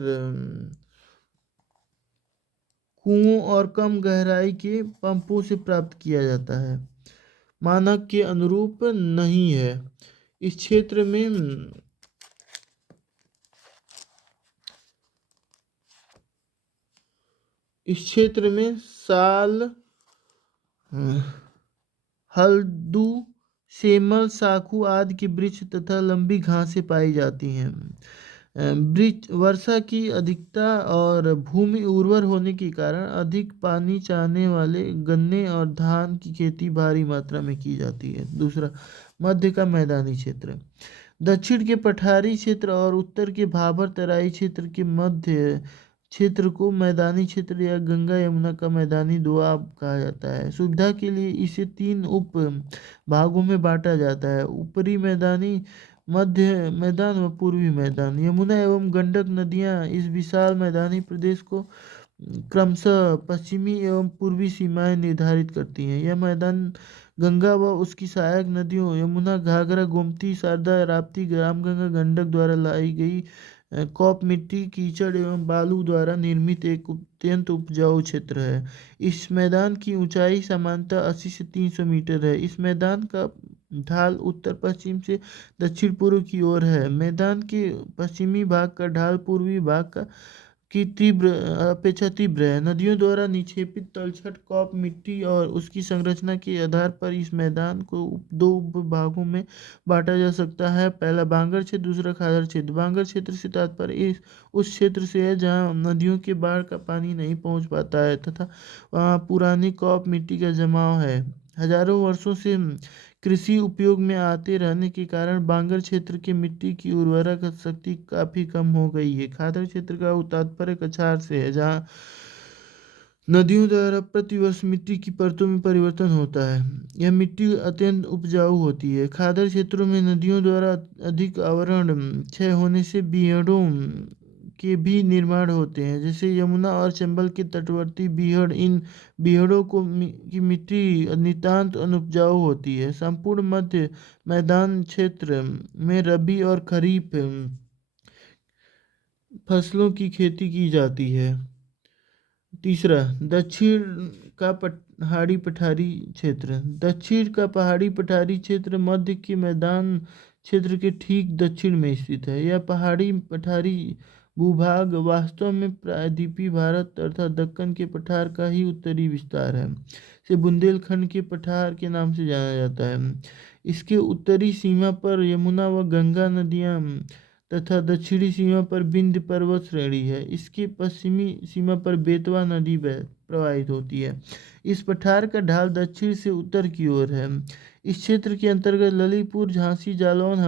कुओं और कम गहराई के पंपों से प्राप्त किया जाता है, मानक के अनुरूप नहीं है। इस क्षेत्र में साल हल्दू, सेमल, साखू आदि के वृक्ष तथा लंबी घासें पाई जाती हैं। वृक्ष वर्षा की अधिकता और भूमि उर्वर होने के कारण अधिक पानी चाहने वाले गन्ने और धान की खेती भारी मात्रा में की जाती है। दूसरा, मध्य का मैदानी क्षेत्र। दक्षिण के पठारी क्षेत्र और उत्तर के भाबर तराई क्षेत्र के मध्य क्षेत्र को मैदानी क्षेत्र या गंगा यमुना का मैदानी दोआब कहा जाता है। सुविधा के लिए इसे 3 उप भागों में बांटा जाता है: ऊपरी मैदानी, मध्य मैदान व पूर्वी मैदान। यमुना एवं गंडक नदियाँ इस विशाल मैदानी प्रदेश को क्रमशः पश्चिमी एवं पूर्वी सीमाएं निर्धारित करती हैं। यह मैदान गंगा व उसकी सहायक नदियों यमुना, घाघरा, गोमती, शारदा, राप्ती, रामगंगा, गंडक द्वारा लाई गई कॉप मिट्टी, कीचड़ एवं बालू द्वारा निर्मित एक अत्यंत उपजाऊ क्षेत्र है। इस मैदान की ऊंचाई सामान्यतः 80 से 300 मीटर है। इस मैदान का ढाल उत्तर पश्चिम से दक्षिण पूर्व की ओर है। मैदान के पश्चिमी भाग का ढाल पूर्वी भाग का की अपेक्षा तीव्र है। नदियों द्वारा निक्षेपित तलछट कॉप मिट्टी और उसकी संरचना के आधार पर इस मैदान को 2 उपभागों में बांटा जा सकता है: पहला बांगर क्षेत्र, दूसरा खादर क्षेत्र। बांगर क्षेत्र से तात्पर्य उस क्षेत्र से है जहाँ नदियों के बाढ़ का पानी नहीं पहुँच पाता है तथा वहाँ पुरानी कॉप मिट्टी का जमाव है। हजारों वर्षों से कृषि उपयोग में आते रहने के कारण बांगर क्षेत्र की मिट्टी की उर्वरक शक्ति काफी कम हो गई है। खादर क्षेत्र का तात्पर्य कछार से है, जहाँ नदियों द्वारा प्रतिवर्ष मिट्टी की परतों में परिवर्तन होता है। यह मिट्टी अत्यंत उपजाऊ होती है। खादर क्षेत्रों में नदियों द्वारा अधिक आवरण क्षय होने से बीहड़ों के भी निर्माण होते हैं, जैसे यमुना और चंबल के तटवर्ती बीहड़। इन बीहड़ों की मिट्टी नितांत अनुपजाऊ होती है। संपूर्ण मध्य मैदान क्षेत्र में रबी और खरीफ फसलों की खेती की जाती है। तीसरा, दक्षिण का पहाड़ी पठारी क्षेत्र। दक्षिण का पहाड़ी पठारी क्षेत्र मध्य के मैदान क्षेत्र के ठीक दक्षिण में स्थित है। यह पहाड़ी पठारी भूभाग वास्तव में प्रायद्वीपीय भारत अर्थात दक्कन के पठार का ही उत्तरी विस्तार है। इसे बुंदेलखंड के पठार के नाम से जाना जाता है। इसके उत्तरी सीमा पर यमुना व गंगा नदियाँ तथा दक्षिणी सीमा पर विंध्य पर्वत श्रेणी है। इसकी पश्चिमी सीमा पर बेतवा नदी प्रवाहित होती है। इस पठार का ढाल दक्षिण से उत्तर की ओर है। इस क्षेत्र के अंतर्गत ललितपुर, झांसी, जालौन,